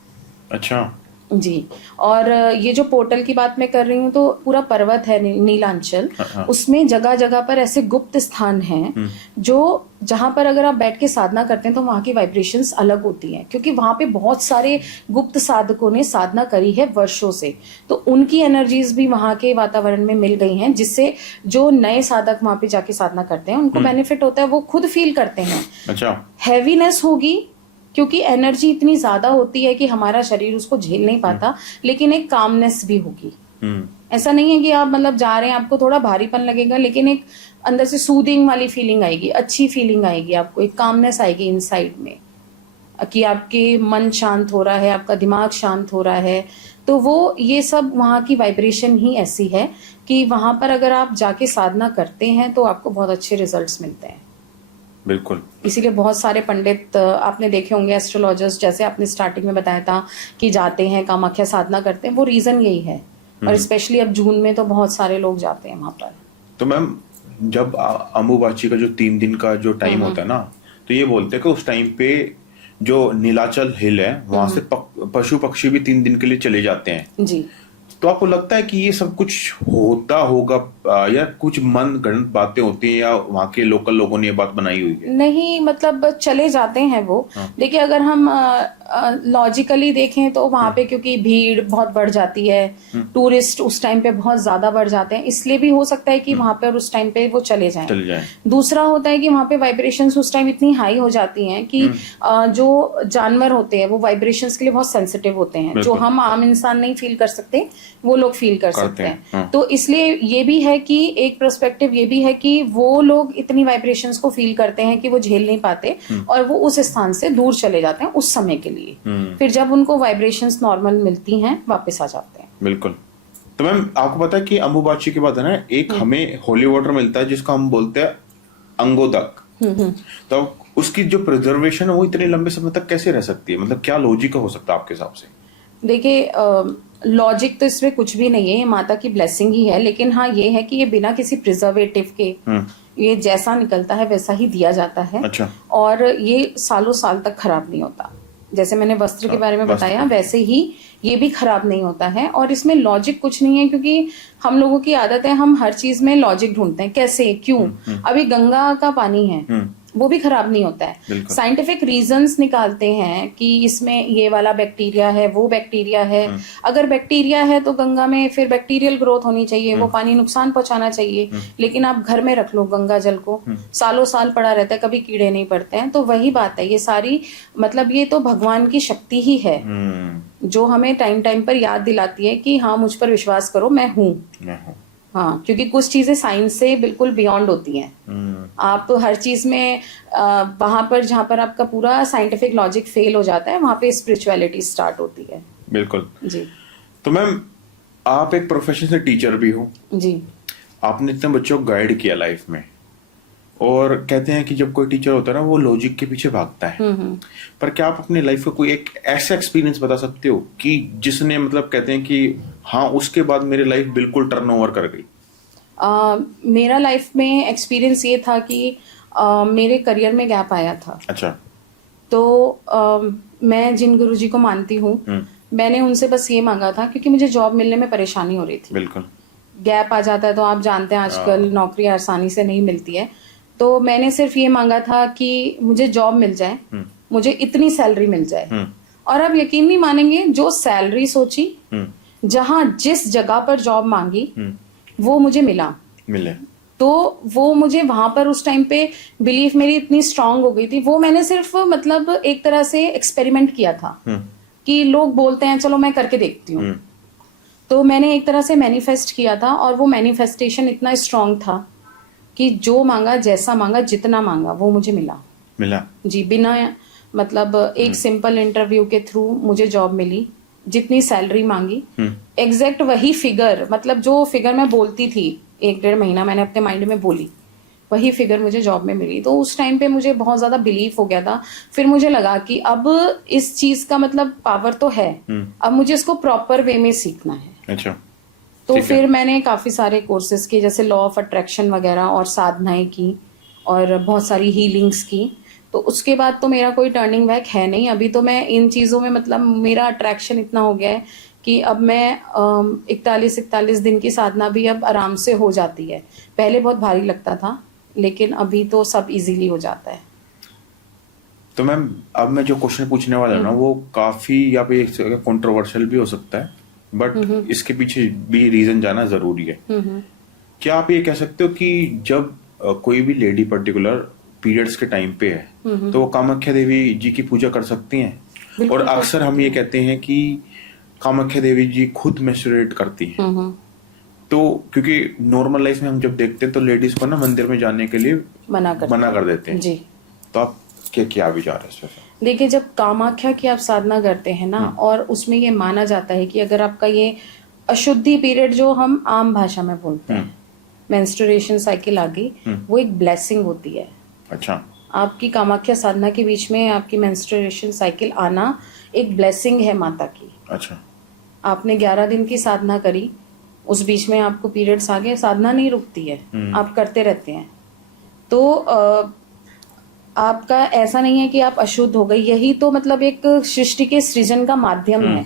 अच्छा जी। और ये जो पोर्टल की बात मैं कर रही हूँ तो पूरा पर्वत है नीलांचल, उसमें जगह जगह पर ऐसे गुप्त स्थान हैं जो जहां पर अगर आप बैठ के साधना करते हैं तो वहां की वाइब्रेशंस अलग होती हैं, क्योंकि वहां पे बहुत सारे गुप्त साधकों ने साधना करी है वर्षों से। तो उनकी एनर्जीज भी वहां के वातावरण में मिल गई हैं, जिससे जो नए साधक वहां पे जाके साधना करते हैं उनको बेनिफिट होता है, वो खुद फील करते हैं। अच्छा। हैवीनेस होगी क्योंकि एनर्जी इतनी ज्यादा होती है कि हमारा शरीर उसको झेल नहीं पाता, लेकिन एक कामनेस भी होगी। ऐसा नहीं है कि आप मतलब जा रहे हैं आपको थोड़ा भारीपन लगेगा, लेकिन एक अंदर से सूदिंग वाली फीलिंग आएगी, अच्छी फीलिंग आएगी, आपको एक कामनेस आएगी इनसाइड में कि आपके मन शांत हो रहा है, आपका दिमाग शांत हो रहा है। तो वो ये सब वहाँ की वाइब्रेशन ही ऐसी है कि वहां पर अगर आप जाके साधना करते हैं तो आपको बहुत अच्छे रिजल्ट्स मिलते हैं। बिल्कुल। इसीलिए बहुत सारे पंडित आपने देखे होंगे, एस्ट्रोलॉजर्स, जैसे आपने स्टार्टिंग में बताया था कि जाते हैं कामाख्या साधना करते हैं, वो रीजन यही है। और स्पेशली अब जून में तो बहुत सारे लोग जाते हैं वहां पर। तो मैम जब अम्बुबाची का जो 3 दिन का जो टाइम होता है ना, तो ये बोलते हैं कि उस टाइम पे जो नीलाचल हिल है वहां से पशु पक्षी भी 3 दिन के लिए चले जाते हैं। जी। तो आपको लगता है कि ये सब कुछ होता होगा या कुछ मन गणित बातें होती हैं या वहाँ के लोकल लोगों ने ये बात बनाई हुई है? नहीं, मतलब चले जाते हैं वो। देखिए अगर हम लॉजिकली देखें तो वहां पे क्योंकि भीड़ बहुत बढ़ जाती है, टूरिस्ट उस टाइम पे बहुत ज्यादा बढ़ जाते हैं, इसलिए भी हो सकता है कि वहां पे और उस टाइम पे वो चले जाएं। दूसरा होता है कि वहां पे वाइब्रेशंस उस टाइम इतनी हाई हो जाती हैं कि जो जानवर होते हैं वो वाइब्रेशंस के लिए बहुत सेंसिटिव होते हैं, जो हम आम इंसान नहीं फील कर सकते वो लोग फील कर सकते हैं। तो इसलिए ये भी है कि एक पर्सपेक्टिव ये भी है कि वो लोग इतनी वाइब्रेशंस को फील करते हैं कि वो झेल नहीं पाते और वो उस स्थान से दूर चले जाते हैं उस समय के लिए। फिर जब उनको वाइब्रेशंस नॉर्मल मिलती हैं वापस आ जाते हैं। बिल्कुल। तो मैम आपको पता है कि अंबुबाची के बाद है ना एक हमें होली वाटर मिलता है जिसको हम बोलते हैं अंगोदक। तो उसकी जो प्रिजर्वेशन है वो इतने लंबे समय तक कैसे रह सकती है, मतलब क्या लॉजिक हो सकता है आपके हिसाब से? देखिए लॉजिक तो इसमें कुछ भी नहीं है, ये माता की ब्लेसिंग ही है। लेकिन हाँ ये है कि ये बिना किसी प्रिजर्वेटिव के ये जैसा निकलता है वैसा ही दिया जाता है। अच्छा। और ये सालों साल तक खराब नहीं होता। जैसे मैंने वस्त्र के बारे में बताया वैसे ही ये भी खराब नहीं होता है। और इसमें लॉजिक कुछ नहीं है, क्योंकि हम लोगों की आदत है हम हर चीज में लॉजिक ढूंढते हैं, कैसे क्यों। अभी गंगा का पानी है वो भी खराब नहीं होता है, साइंटिफिक रीजंस निकालते हैं कि इसमें ये वाला बैक्टीरिया है वो बैक्टीरिया है। अगर बैक्टीरिया है तो गंगा में फिर बैक्टीरियल ग्रोथ होनी चाहिए, वो पानी नुकसान पहुंचाना चाहिए। लेकिन आप घर में रख लो गंगा जल को, सालों साल पड़ा रहता है, कभी कीड़े नहीं पड़ते हैं। तो वही बात है, ये सारी मतलब ये तो भगवान की शक्ति ही है जो हमें टाइम टाइम पर याद दिलाती है कि हाँ मुझ पर विश्वास करो, मैं हूँ। हाँ, क्योंकि कुछ चीजें साइंस से बिल्कुल बियॉन्ड होती हैं। आप हर चीज में वहां पर जहाँ पर आपका पूरा साइंटिफिक लॉजिक फेल हो जाता है वहां पे स्पिरिचुअलिटी स्टार्ट होती है। बिल्कुल जी। तो मैम आप एक प्रोफेशन से टीचर भी हो जी। आपने इतने बच्चों को गाइड किया लाइफ में, और कहते हैं कि जब कोई टीचर होता है ना वो लॉजिक के पीछे भागता है। पर क्या आप अपने लाइफ का कोई एक ऐसा एक्सपीरियंस बता सकते हो कि जिसने मतलब कहते हैं कि हाँ उसके बाद मेरी लाइफ बिल्कुल टर्न ओवर कर गई? मेरा लाइफ में एक्सपीरियंस ये था कि मेरे करियर में गैप आया था। अच्छा। तो मैं जिन गुरुजी को मानती हूँ मैंने उनसे बस ये मांगा था, क्योंकि मुझे जॉब मिलने में परेशानी हो रही थी। बिल्कुल। गैप आ जाता है तो आप जानते हैं आजकल नौकरी आसानी से नहीं मिलती है। तो मैंने सिर्फ ये मांगा था कि मुझे जॉब मिल जाए, मुझे इतनी सैलरी मिल जाए। और आप यकीन नहीं मानेंगे, जो सैलरी सोची, जहां जिस जगह पर जॉब मांगी वो मुझे मिले। तो वो मुझे वहां पर उस टाइम पे बिलीफ मेरी इतनी स्ट्रांग हो गई थी। वो मैंने सिर्फ मतलब एक तरह से एक्सपेरिमेंट किया था कि लोग बोलते हैं चलो मैं करके देखती हूँ। तो मैंने एक तरह से मैनिफेस्ट किया था और वो मैनिफेस्टेशन इतना स्ट्रांग था कि जो मांगा, जैसा मांगा, जितना मांगा वो मुझे मिला जी। बिना मतलब एक सिंपल इंटरव्यू के थ्रू मुझे जॉब मिली, जितनी सैलरी मांगी एग्जैक्ट वही फिगर, मतलब जो फिगर मैं बोलती थी 1-1.5 महीना मैंने अपने माइंड में बोली, वही फिगर मुझे जॉब में मिली। तो उस टाइम पे मुझे बहुत ज्यादा बिलीफ हो गया था। फिर मुझे लगा कि अब इस चीज का मतलब पावर तो है, अब मुझे इसको प्रॉपर वे में सीखना है। अच्छा। तो फिर मैंने काफी सारे कोर्सेज किए, जैसे लॉ ऑफ अट्रैक्शन वगैरह, और साधनाएं की और बहुत सारी हीलिंग्स की। तो उसके बाद तो मेरा कोई टर्निंग बैक है नहीं। अभी तो मैं इन चीजों में मतलब मेरा अट्रैक्शन इतना हो गया है कि अब मैं 41 दिन की साधना भी अब आराम से हो जाती है। पहले बहुत भारी लगता था लेकिन अभी तो सब इजीली हो जाता है। तो मैम अब मैं जो क्वेश्चन पूछने वाला हूँ ना वो काफी या पे कंट्रोवर्शियल भी हो सकता है, बट इसके पीछे भी रीजन जाना जरूरी है। क्या आप ये कह सकते हो कि जब कोई भी लेडी पर्टिकुलर पीरियड्स के टाइम पे है तो वो कामाख्या देवी जी की पूजा कर सकती हैं? और अक्सर हम ये कहते हैं कि कामाख्या देवी जी खुद मेंस्ट्रुएट करती हैं। तो क्योंकि नॉर्मल लाइफ में हम जब देखते हैं तो लेडीज को ना मंदिर में जाने के लिए मना कर देते हैं जी। तो आप क्या विचार है इसमें? देखिए, जब कामाख्या की आप साधना करते हैं ना और उसमें ये माना जाता है कि अगर आपका ये अशुद्धि पीरियड जो हम आम भाषा में बोलते हैं मेंस्ट्रुएशन साइकिल आ गई, वो एक ब्लेसिंग होती है। अच्छा। आपकी कामाख्या साधना के बीच में आपकी मेंस्ट्रुएशन साइकिल आना एक ब्लेसिंग है माता की। अच्छा। आपने 11 दिन की साधना करी, उस बीच में आपको पीरियड्स आ गए, साधना नहीं रुकती है, आप करते रहते हैं। तो आपका ऐसा नहीं है कि आप अशुद्ध हो गई, यही तो मतलब एक सृष्टि के सृजन का माध्यम है।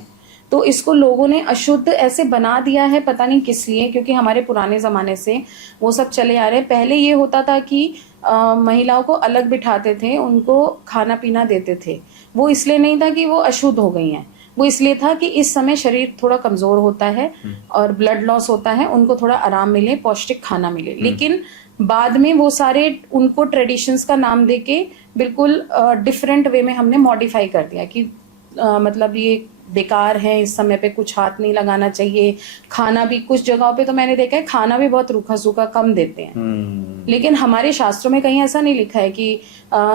तो इसको लोगों ने अशुद्ध ऐसे बना दिया है, पता नहीं किस लिए, क्योंकि हमारे पुराने जमाने से वो सब चले आ रहे हैं। पहले ये होता था कि महिलाओं को अलग बिठाते थे, उनको खाना पीना देते थे, वो इसलिए नहीं था कि वो अशुद्ध हो गई हैं, वो इसलिए था कि इस समय शरीर थोड़ा कमजोर होता है और ब्लड लॉस होता है, उनको थोड़ा आराम मिले, पौष्टिक खाना मिले। लेकिन बाद में वो सारे उनको ट्रेडिशंस का नाम देके बिल्कुल डिफरेंट वे में हमने मॉडिफाई कर दिया कि मतलब ये बेकार है, इस समय पे कुछ हाथ नहीं लगाना चाहिए। खाना भी कुछ जगहों पे तो मैंने देखा है खाना भी बहुत रूखा सूखा कम देते हैं, लेकिन हमारे शास्त्रों में कहीं ऐसा नहीं लिखा है कि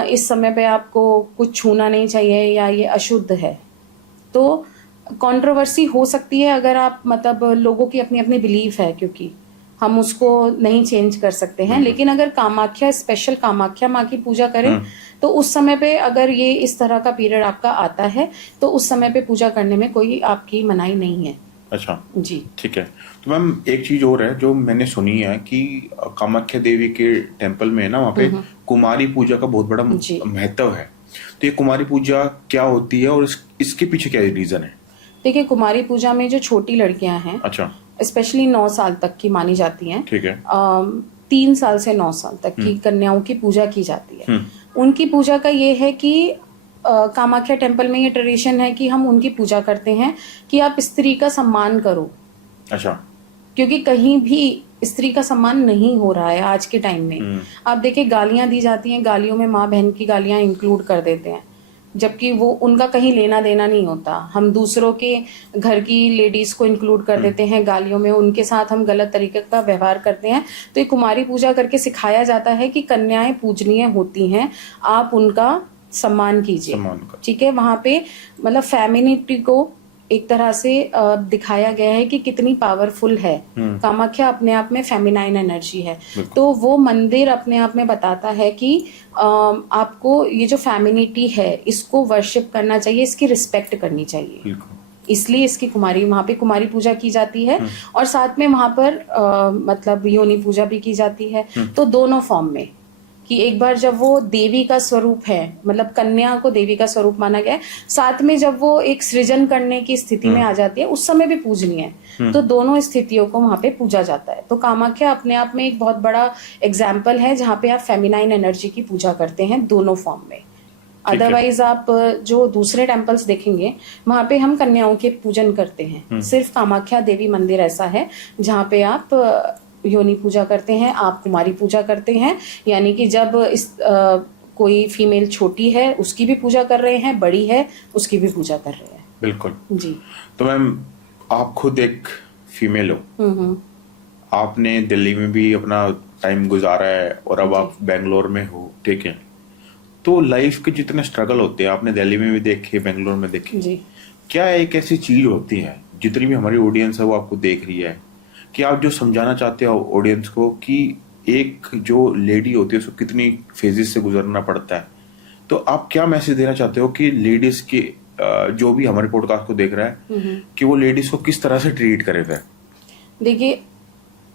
इस समय पे आपको कुछ छूना नहीं चाहिए या ये अशुद्ध है। तो कंट्रोवर्सी हो सकती है अगर आप मतलब लोगों की अपनी अपनी बिलीफ है, क्योंकि हम उसको नहीं चेंज कर सकते हैं। लेकिन अगर कामाख्या, स्पेशल कामाख्या माँ की पूजा करें तो उस समय पे अगर ये इस तरह का पीरियड आपका आता है तो उस समय पे पूजा करने में कोई आपकी मनाही नहीं है। अच्छा जी, ठीक है। तो मैम एक चीज और है जो मैंने सुनी है कि कामाख्या देवी के टेम्पल में ना वहाँ पे कुमारी पूजा का बहुत बड़ा महत्व है। तो ये कुमारी पूजा क्या होती है और इसके पीछे क्या रीजन है? देखिए, कुमारी पूजा में जो छोटी लड़कियां हैं, अच्छा, स्पेशली 9 साल तक की मानी जाती हैं, ठीक है, 3 साल से 9 साल तक की कन्याओं की पूजा की जाती है। उनकी पूजा का ये है कि कामाख्या टेम्पल में ये ट्रेडिशन है कि हम उनकी पूजा करते हैं कि आप स्त्री का सम्मान करो। अच्छा, क्योंकि कहीं भी स्त्री का सम्मान नहीं हो रहा है आज के टाइम में। आप देखिए, गालियां दी जाती हैं, गालियों में माँ बहन की गालियां इंक्लूड कर देते हैं, जबकि वो उनका कहीं लेना देना नहीं होता। हम दूसरों के घर की लेडीज को इंक्लूड कर देते हैं गालियों में, उनके साथ हम गलत तरीके का व्यवहार करते हैं। तो ये कुमारी पूजा करके सिखाया जाता है कि कन्याएं पूजनीय होती हैं, आप उनका सम्मान कीजिए। ठीक है, वहां पे मतलब फेमिनिटी को एक तरह से दिखाया गया है कि कितनी पावरफुल है कामाख्या। अपने आप में फेमिनाइन एनर्जी है, तो वो मंदिर अपने आप में बताता है कि आपको ये जो फेमिनिटी है इसको वर्शिप करना चाहिए, इसकी रिस्पेक्ट करनी चाहिए। इसलिए इसकी वहां पे कुमारी पूजा की जाती है और साथ में वहां पर मतलब योनि पूजा भी की जाती है। तो दोनों फॉर्म में कि एक बार जब वो देवी का स्वरूप है, मतलब कन्या को देवी का स्वरूप माना गया है, साथ में जब वो एक सृजन करने की स्थिति में आ जाती है उस समय भी पूजनीय है। तो दोनों स्थितियों को वहां पे पूजा जाता है। तो कामाख्या अपने आप में एक बहुत बड़ा एग्जाम्पल है जहाँ पे आप फेमिनाइन एनर्जी की पूजा करते हैं दोनों फॉर्म में। अदरवाइज आप जो दूसरे टेम्पल्स देखेंगे वहां पे हम कन्याओं के पूजन करते हैं। सिर्फ कामाख्या देवी मंदिर ऐसा है जहाँ पे आप योनि पूजा करते हैं, आप कुमारी पूजा करते हैं। यानी कि जब कोई फीमेल छोटी है उसकी भी पूजा कर रहे हैं, बड़ी है उसकी भी पूजा कर रहे हैं। बिल्कुल जी। तो मैम आप खुद एक फीमेल हो, आपने दिल्ली में भी अपना टाइम गुजारा है और अब आप बेंगलोर में हो, ठीक है। तो लाइफ के जितने स्ट्रगल होते हैं आपने दिल्ली में भी देखे, बेंगलोर में देखे जी। क्या एक ऐसी चीज होती है, जितनी भी हमारी ऑडियंस है वो आपको देख रही है, कि आप जो समझाना चाहते हो ऑडियंस को कि एक जो लेडी होती है उसको कितनी फेजेस से गुजरना पड़ता है? तो आप क्या मैसेज देना चाहते हो कि लेडीज के जो भी हमारे पॉडकास्ट को देख रहा है कि वो लेडीज को किस तरह से ट्रीट करे? फिर देखिए,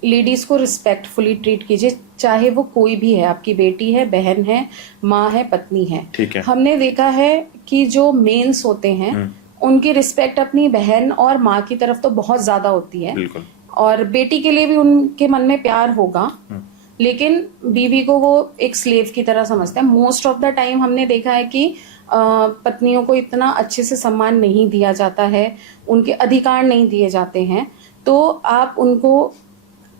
लेडीज को रिस्पेक्टफुली ट्रीट कीजिए, चाहे वो कोई भी है, आपकी बेटी है, बहन है, माँ है, पत्नी है। ठीक है। हमने देखा है कि जो मेंस होते हैं उनकी रिस्पेक्ट अपनी बहन और माँ की तरफ तो बहुत ज्यादा होती है। बिल्कुल। और बेटी के लिए भी उनके मन में प्यार होगा, लेकिन बीवी को वो एक स्लेव की तरह समझते हैं। मोस्ट ऑफ द टाइम हमने देखा है कि पत्नियों को इतना अच्छे से सम्मान नहीं दिया जाता है, उनके अधिकार नहीं दिए जाते हैं। तो आप उनको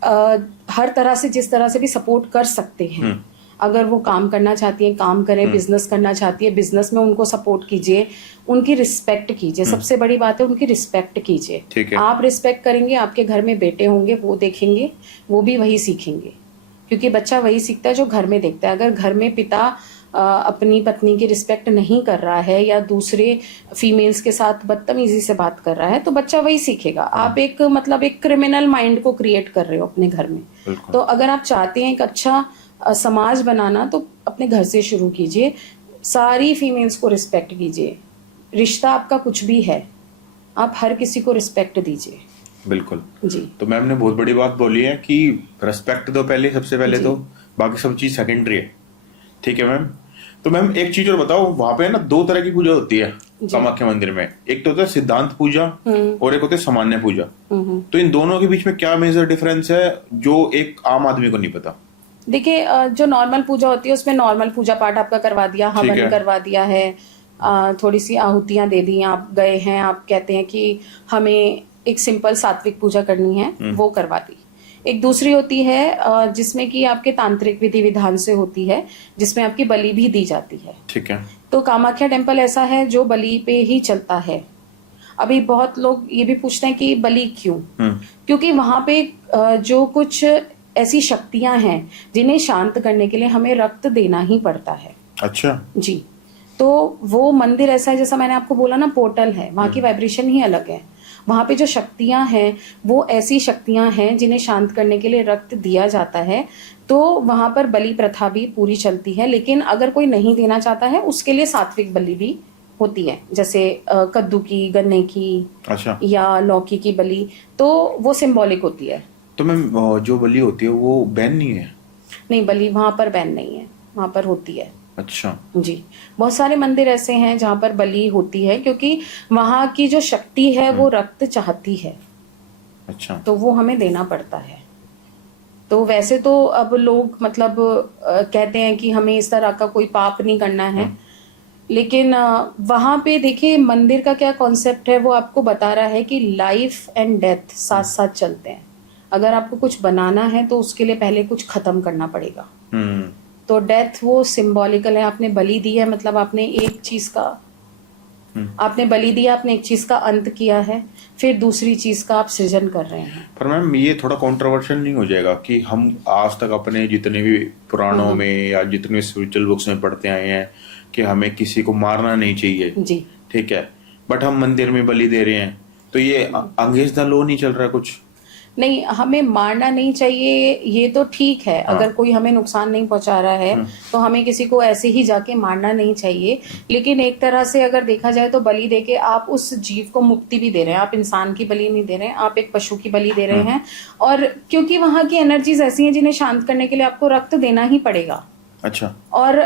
हर तरह से, जिस तरह से भी सपोर्ट कर सकते हैं। अगर वो काम करना चाहती है काम करें, बिजनेस करना चाहती है बिजनेस में उनको सपोर्ट कीजिए, उनकी रिस्पेक्ट कीजिए। सबसे बड़ी बात है उनकी रिस्पेक्ट कीजिए। आप रिस्पेक्ट करेंगे, आपके घर में बेटे होंगे, वो देखेंगे, वो भी वही सीखेंगे, क्योंकि बच्चा वही सीखता है जो घर में देखता है। अगर घर में पिता अपनी पत्नी की रिस्पेक्ट नहीं कर रहा है या दूसरे फीमेल्स के साथ बदतमीजी से बात कर रहा है तो बच्चा वही सीखेगा। आप एक मतलब एक क्रिमिनल माइंड को क्रिएट कर रहे हो अपने घर में। तो अगर आप चाहते हैं एक अच्छा समाज बनाना तो अपने घर से शुरू कीजिए। सारी फीमेल्स को रिस्पेक्ट कीजिए। रिश्ता आपका कुछ भी है, आप हर किसी को रिस्पेक्ट दीजिए। बिल्कुल जी। तो मैम ने बहुत बड़ी बात बोली है कि रिस्पेक्ट दो पहले, सबसे पहले तो बाकी सब चीज सेकेंडरी है। ठीक है मैम। तो मैम एक चीज और बताओ, वहां पे ना 2 तरह की पूजा होती है कामाख्या मंदिर में। एक तो होता है सिद्धांत पूजा और एक होता है सामान्य पूजा। तो इन दोनों के बीच में क्या मेजर डिफरेंस है जो एक आम आदमी को नहीं पता? देखिए, जो नॉर्मल पूजा होती है उसमें नॉर्मल पूजा पाठ आपका करवा दिया, हवन करवा दिया है, थोड़ी सी आहुतियां दे दी, आप गए हैं, आप कहते हैं कि हमें एक सिंपल सात्विक पूजा करनी है, वो करवा दी। एक दूसरी होती है जिसमें कि आपके तांत्रिक विधि विधान से होती है, जिसमें आपकी बलि भी दी जाती है। ठीक है। तो कामाख्या टेम्पल ऐसा है जो बलि पे ही चलता है। अभी बहुत लोग ये भी पूछते हैं कि बलि क्यों? क्योंकि वहां पे जो कुछ ऐसी शक्तियां हैं जिन्हें शांत करने के लिए हमें रक्त देना ही पड़ता है। अच्छा जी। तो वो मंदिर ऐसा है, जैसा मैंने आपको बोला ना, पोर्टल है, वहां की वाइब्रेशन ही अलग है। वहां पे जो शक्तियां हैं वो ऐसी शक्तियां हैं जिन्हें शांत करने के लिए रक्त दिया जाता है। तो वहां पर बलि प्रथा भी पूरी चलती है, लेकिन अगर कोई नहीं देना चाहता है उसके लिए सात्विक बलि भी होती है, जैसे कद्दू की, गन्ने की, अच्छा, या लौकी की बलि, तो वो सिंबॉलिक होती है। तो मैम जो बलि होती है वो बैन नहीं है? नहीं, बलि वहां पर बैन नहीं है, वहां पर होती है। अच्छा जी। बहुत सारे मंदिर ऐसे हैं जहां पर बलि होती है, क्योंकि वहां की जो शक्ति है वो रक्त चाहती है। अच्छा। तो वो हमें देना पड़ता है। तो वैसे तो अब लोग मतलब कहते हैं कि हमें इस तरह का कोई पाप नहीं करना है, लेकिन वहां पे देखिए मंदिर का क्या कॉन्सेप्ट है, वो आपको बता रहा है कि लाइफ एंड डेथ साथ साथ चलते हैं। अगर आपको कुछ बनाना है तो उसके लिए पहले कुछ खत्म करना पड़ेगा। तो डेथ वो सिंबॉलिकल है, आपने बलि दी है, मतलब आपने एक चीज का आपने बलि दिया, आपने एक चीज का अंत किया है, फिर दूसरी चीज का आप सृजन कर रहे हैं। पर मैम ये थोड़ा कंट्रोवर्शियल नहीं हो जाएगा कि हम आज तक अपने जितने भी पुराणों में या जितने स्पिरिचुअल बुक्स में पढ़ते आए हैं कि हमें किसी को मारना नहीं चाहिए, जी। ठीक है, बट हम मंदिर में बलि दे रहे हैं, तो ये अगेंस्ट द लॉ नहीं चल रहा कुछ? नहीं, हमें मारना नहीं चाहिए ये तो ठीक है। अगर कोई हमें नुकसान नहीं पहुंचा रहा है तो हमें किसी को ऐसे ही जाके मारना नहीं चाहिए। लेकिन एक तरह से अगर देखा जाए तो बलि देके आप उस जीव को मुक्ति भी दे रहे हैं। आप इंसान की बलि नहीं दे रहे हैं, आप एक पशु की बलि दे रहे हैं। और क्योंकि वहां की एनर्जीज ऐसी हैं जिन्हें शांत करने के लिए आपको रक्त देना ही पड़ेगा। अच्छा। और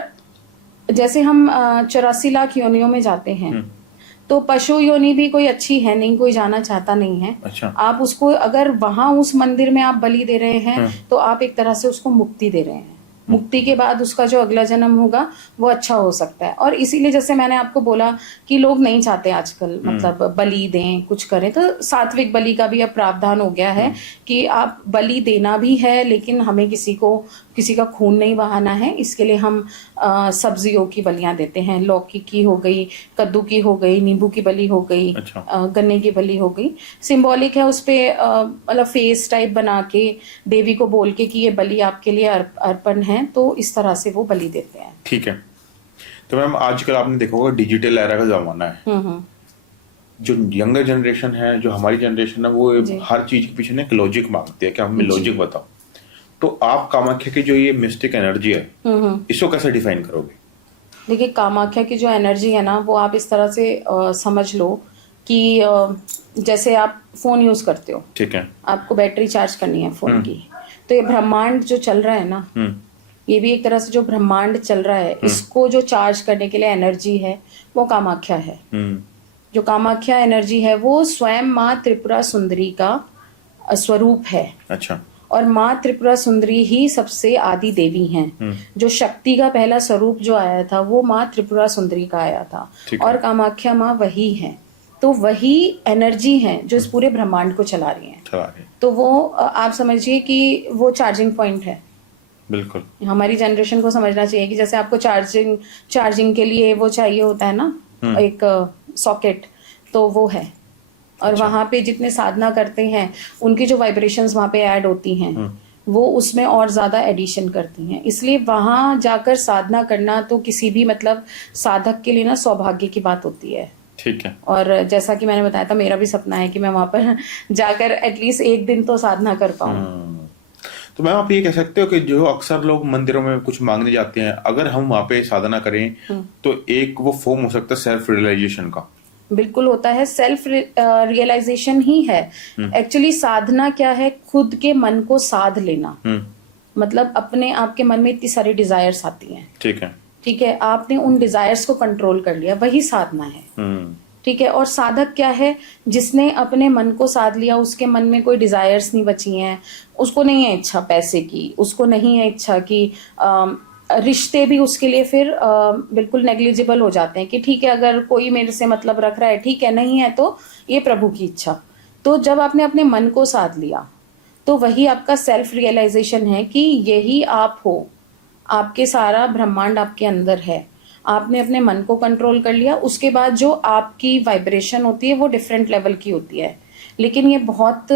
जैसे हम 84 लाख योनियों में जाते हैं, तो पशु योनि भी कोई अच्छी है नहीं, कोई जाना चाहता नहीं है। अच्छा। आप उसको अगर वहां उस मंदिर में आप बलि दे रहे हैं तो आप एक तरह से उसको मुक्ति दे रहे हैं। मुक्ति के बाद उसका जो अगला जन्म होगा वो अच्छा हो सकता है। और इसीलिए जैसे मैंने आपको बोला कि लोग नहीं चाहते आजकल मतलब बलि दें, कुछ करें, तो सात्विक बलि का भी अब प्रावधान हो गया है कि आप बलि देना भी है, लेकिन हमें किसी का खून नहीं बहाना है। इसके लिए हम सब्जियों की बलियां देते हैं। लौकी की हो गई, कद्दू की हो गई, नींबू की बलि हो गई, अच्छा। गन्ने की बलि हो गई। सिंबॉलिक है, उस पे मतलब फेस टाइप बना के देवी को बोल के कि ये बलि आपके लिए अर्पण है, तो इस तरह से वो बलि देते हैं। ठीक है। तो मैम आजकल आपने देखा होगा डिजिटल एरा का जमाना है। जो यंगर जनरेशन है, जो हमारी जनरेशन है, वो हर चीज के पीछे ना एक लॉजिक मांगती है कि हमें लॉजिक बताओ। तो आप कामाख्या की जो ये मिस्टिक एनर्जी है इसको कैसे डिफाइन करोगे? देखिए, कामाख्या की जो एनर्जी है ना, वो आप इस तरह से समझ लो कि जैसे आप फोन यूज करते हो, ठीक है, आपको बैटरी चार्ज करनी है फोन की, तो ये ब्रह्मांड जो चल रहा है ना, ये भी एक तरह से जो ब्रह्मांड चल रहा है, इसको जो चार्ज करने के लिए एनर्जी है वो कामाख्या है। जो कामाख्या एनर्जी है वो स्वयं माँ त्रिपुरा सुंदरी का स्वरूप है। अच्छा। और माँ त्रिपुरा सुंदरी ही सबसे आदि देवी हैं। जो शक्ति का पहला स्वरूप जो आया था वो माँ त्रिपुरा सुंदरी का आया था, और कामाख्या माँ वही है। तो वही एनर्जी है जो इस पूरे ब्रह्मांड को चला रही है। तो वो आप समझिए कि वो चार्जिंग पॉइंट है। बिल्कुल। हमारी जनरेशन को समझना चाहिए कि जैसे आपको चार्जिंग के लिए वो चाहिए होता है ना, एक सॉकेट, तो वो है। और वहां पे जितने साधना करते हैं उनकी जो वाइब्रेशंस वहां पे ऐड होती हैं वो उसमें और ज्यादा एडिशन करती हैं। इसलिए वहां जाकर साधना करना तो किसी भी मतलब साधक के लिए ना सौभाग्य की बात होती है। ठीक है। और जैसा कि मैंने बताया था, मेरा भी सपना है कि मैं वहां पर जाकर एटलीस्ट एक दिन तो साधना कर पाऊं। तो मैम आप ये कह सकते हो कि जो अक्सर लोग मंदिरों में कुछ मांगने जाते हैं, अगर हम वहां पे साधना करें तो एक वो फॉर्म हो सकता है सेल्फ रियलाइजेशन का? बिल्कुल होता है, सेल्फ रियलाइजेशन ही है। एक्चुअली साधना क्या है? खुद के मन को साध लेना। मतलब अपने आपके मन में इतनी सारी डिजायर्स आती हैं, ठीक है, आपने उन डिजायर्स को कंट्रोल कर लिया, वही साधना है। ठीक है। और साधक क्या है? जिसने अपने मन को साध लिया, उसके मन में कोई डिजायर्स नहीं बची हैं, उसको नहीं है इच्छा पैसे की, उसको नहीं है इच्छा कि रिश्ते भी उसके लिए फिर बिल्कुल नेग्लिजिबल हो जाते हैं कि ठीक है, अगर कोई मेरे से मतलब रख रहा है ठीक है, नहीं है तो ये प्रभु की इच्छा। तो जब आपने अपने मन को साध लिया तो वही आपका सेल्फ रियलाइजेशन है कि यही आप हो, आपके सारा ब्रह्मांड आपके अंदर है। आपने अपने मन को कंट्रोल कर लिया, उसके बाद जो आपकी वाइब्रेशन होती है वो डिफरेंट लेवल की होती है। लेकिन ये बहुत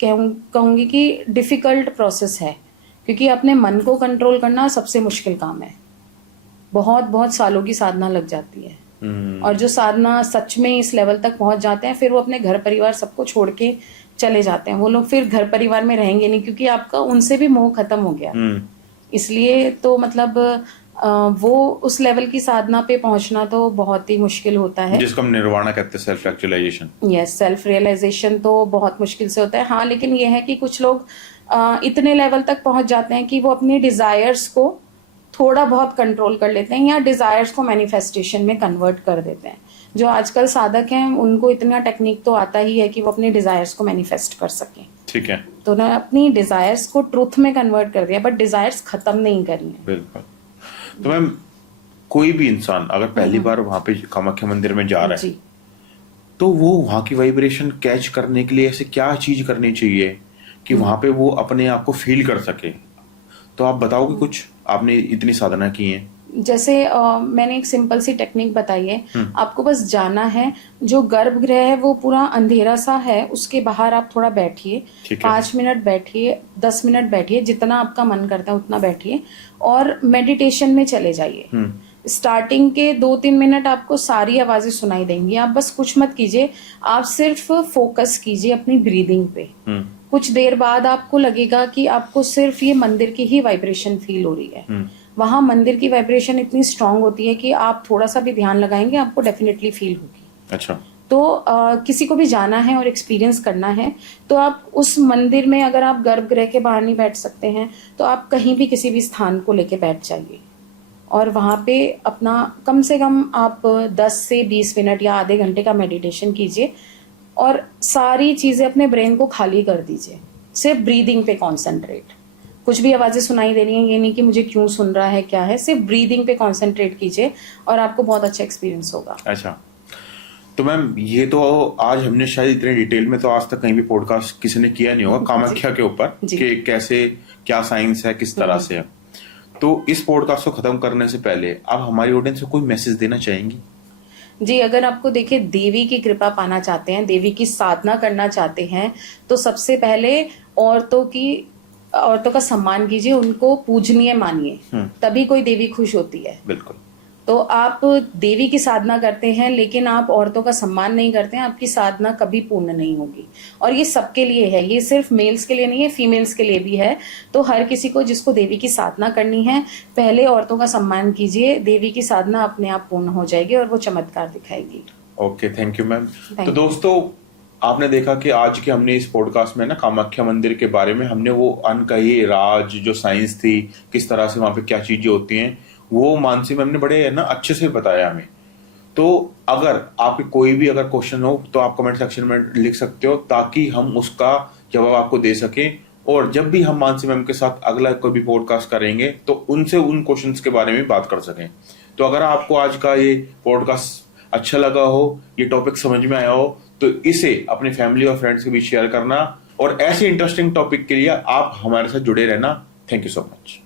कहूँगी कि डिफिकल्ट प्रोसेस है, क्योंकि अपने मन को कंट्रोल करना सबसे मुश्किल काम है। बहुत बहुत सालों की साधना लग जाती है। और जो साधना सच में इस लेवल तक पहुंच जाते हैं, फिर वो अपने घर परिवार सबको छोड़ के चले जाते हैं। वो लोग फिर घर परिवार में रहेंगे नहीं, क्योंकि आपका उनसे भी मोह खत्म हो गया। इसलिए तो मतलब वो उस लेवल की साधना पे पहुंचना तो बहुत ही मुश्किल होता है, जिसको हम निर्वाणा कहते हैं, self actualisation. Yes, self realisation तो बहुत मुश्किल से होता है। हाँ, लेकिन ये है कि कुछ लोग इतने लेवल तक पहुंच जाते हैं कि वो अपने डिजायर्स को थोड़ा बहुत कंट्रोल कर लेते हैं, या डिजायर्स को मैनिफेस्टेशन में कन्वर्ट कर देते हैं। जो आजकल साधक हैं उनको इतना टेक्निक तो आता ही है कि वो अपने डिजायर्स को मैनिफेस्ट कर सकें। ठीक है, तो ना अपनी डिजायर्स को ट्रूथ में कन्वर्ट कर दिया, बट डिजायर्स खत्म नहीं करनी है। बिल्कुल। तो मैम, कोई भी इंसान अगर पहली बार वहां पे कामाख्या मंदिर में जा रहा है, तो वो वहां की वाइब्रेशन कैच करने के लिए ऐसे क्या चीज करनी चाहिए कि वहां पे वो अपने आप को फील कर सके? तो आप बताओगे कुछ, आपने इतनी साधना की है। जैसे मैंने एक सिंपल सी टेक्निक बताई है। आपको बस जाना है, जो गर्भगृह है वो पूरा अंधेरा सा है, उसके बाहर आप थोड़ा बैठिए, 5 मिनट बैठिए, 10 मिनट बैठिए, जितना आपका मन करता है उतना बैठिए और मेडिटेशन में चले जाइए। स्टार्टिंग के 2-3 मिनट आपको सारी आवाजें सुनाई देंगी, आप बस कुछ मत कीजिए, आप सिर्फ फोकस कीजिए अपनी ब्रीदिंग पे। कुछ देर बाद आपको लगेगा कि आपको सिर्फ ये मंदिर की ही वाइब्रेशन फील हो रही है। वहां मंदिर की वाइब्रेशन इतनी स्ट्रांग होती है कि आप थोड़ा सा भी ध्यान लगाएंगे आपको डेफिनेटली फील होगी। अच्छा। तो किसी को भी जाना है और एक्सपीरियंस करना है तो आप उस मंदिर में, अगर आप गर्भगृह के बाहर नहीं बैठ सकते हैं तो आप कहीं भी किसी भी स्थान को लेके बैठ जाइए और वहां पे अपना कम से कम आप 10 से 20 मिनट या आधे घंटे का मेडिटेशन कीजिए और सारी चीजें अपने ब्रेन को खाली कर दीजिए। सिर्फ ब्रीदिंग पे कॉन्सेंट्रेट। कुछ भी आवाजें सुनाई दे रही हैं, ये नहीं कि मुझे क्यों सुन रहा है, क्या है, सिर्फ ब्रीदिंग पे कॉन्सेंट्रेट कीजिए और आपको बहुत अच्छा एक्सपीरियंस होगा। अच्छा, तो मैम ये तो आज हमने शायद इतने डिटेल में तो आज तक कहीं भी पॉडकास्ट किसी ने किया नहीं होगा कामाख्या के ऊपर कि कैसे, क्या साइंस है, किस तरह से है। तो इस पॉडकास्ट को खत्म करने से पहले आप हमारी ऑडियंस को कोई मैसेज देना चाहेंगी? जी, अगर आपको देखिए देवी की कृपा पाना चाहते हैं, देवी की साधना करना चाहते हैं, तो सबसे पहले औरतों का सम्मान कीजिए, उनको पूजनीय मानिए, तभी कोई देवी खुश होती है। बिल्कुल। तो आप देवी की साधना करते हैं लेकिन आप औरतों का सम्मान नहीं करते हैं, आपकी साधना कभी पूर्ण नहीं होगी। और ये सबके लिए है, ये सिर्फ मेल्स के लिए नहीं है, फीमेल्स के लिए भी है। तो हर किसी को जिसको देवी की साधना करनी है, पहले औरतों का सम्मान कीजिए, देवी की साधना अपने आप पूर्ण हो जाएगी और वो चमत्कार दिखाएगी। Okay, thank you ma'am. तो दोस्तों, आपने देखा कि आज के हमने इस पॉडकास्ट में ना कामाख्या मंदिर के बारे में हमने वो अनकही राज, जो साइंस थी, किस तरह से वहां पे क्या चीजें होती हैं, वो मानसी मैम ने बड़े ना अच्छे से बताया हमें। तो अगर आपके कोई भी अगर क्वेश्चन हो तो आप कमेंट सेक्शन में लिख सकते हो ताकि हम उसका जवाब आपको दे सकें। और जब भी हम मानसी मैम के साथ अगला कोई भी पॉडकास्ट करेंगे तो उनसे उन क्वेश्चंस के बारे में बात कर सकें। तो अगर आपको आज का ये पॉडकास्ट अच्छा लगा हो, ये टॉपिक समझ में आया हो, तो इसे अपनी फैमिली और फ्रेंड्स के बीच शेयर करना और ऐसे इंटरेस्टिंग टॉपिक के लिए आप हमारे साथ जुड़े रहना। Thank you so much.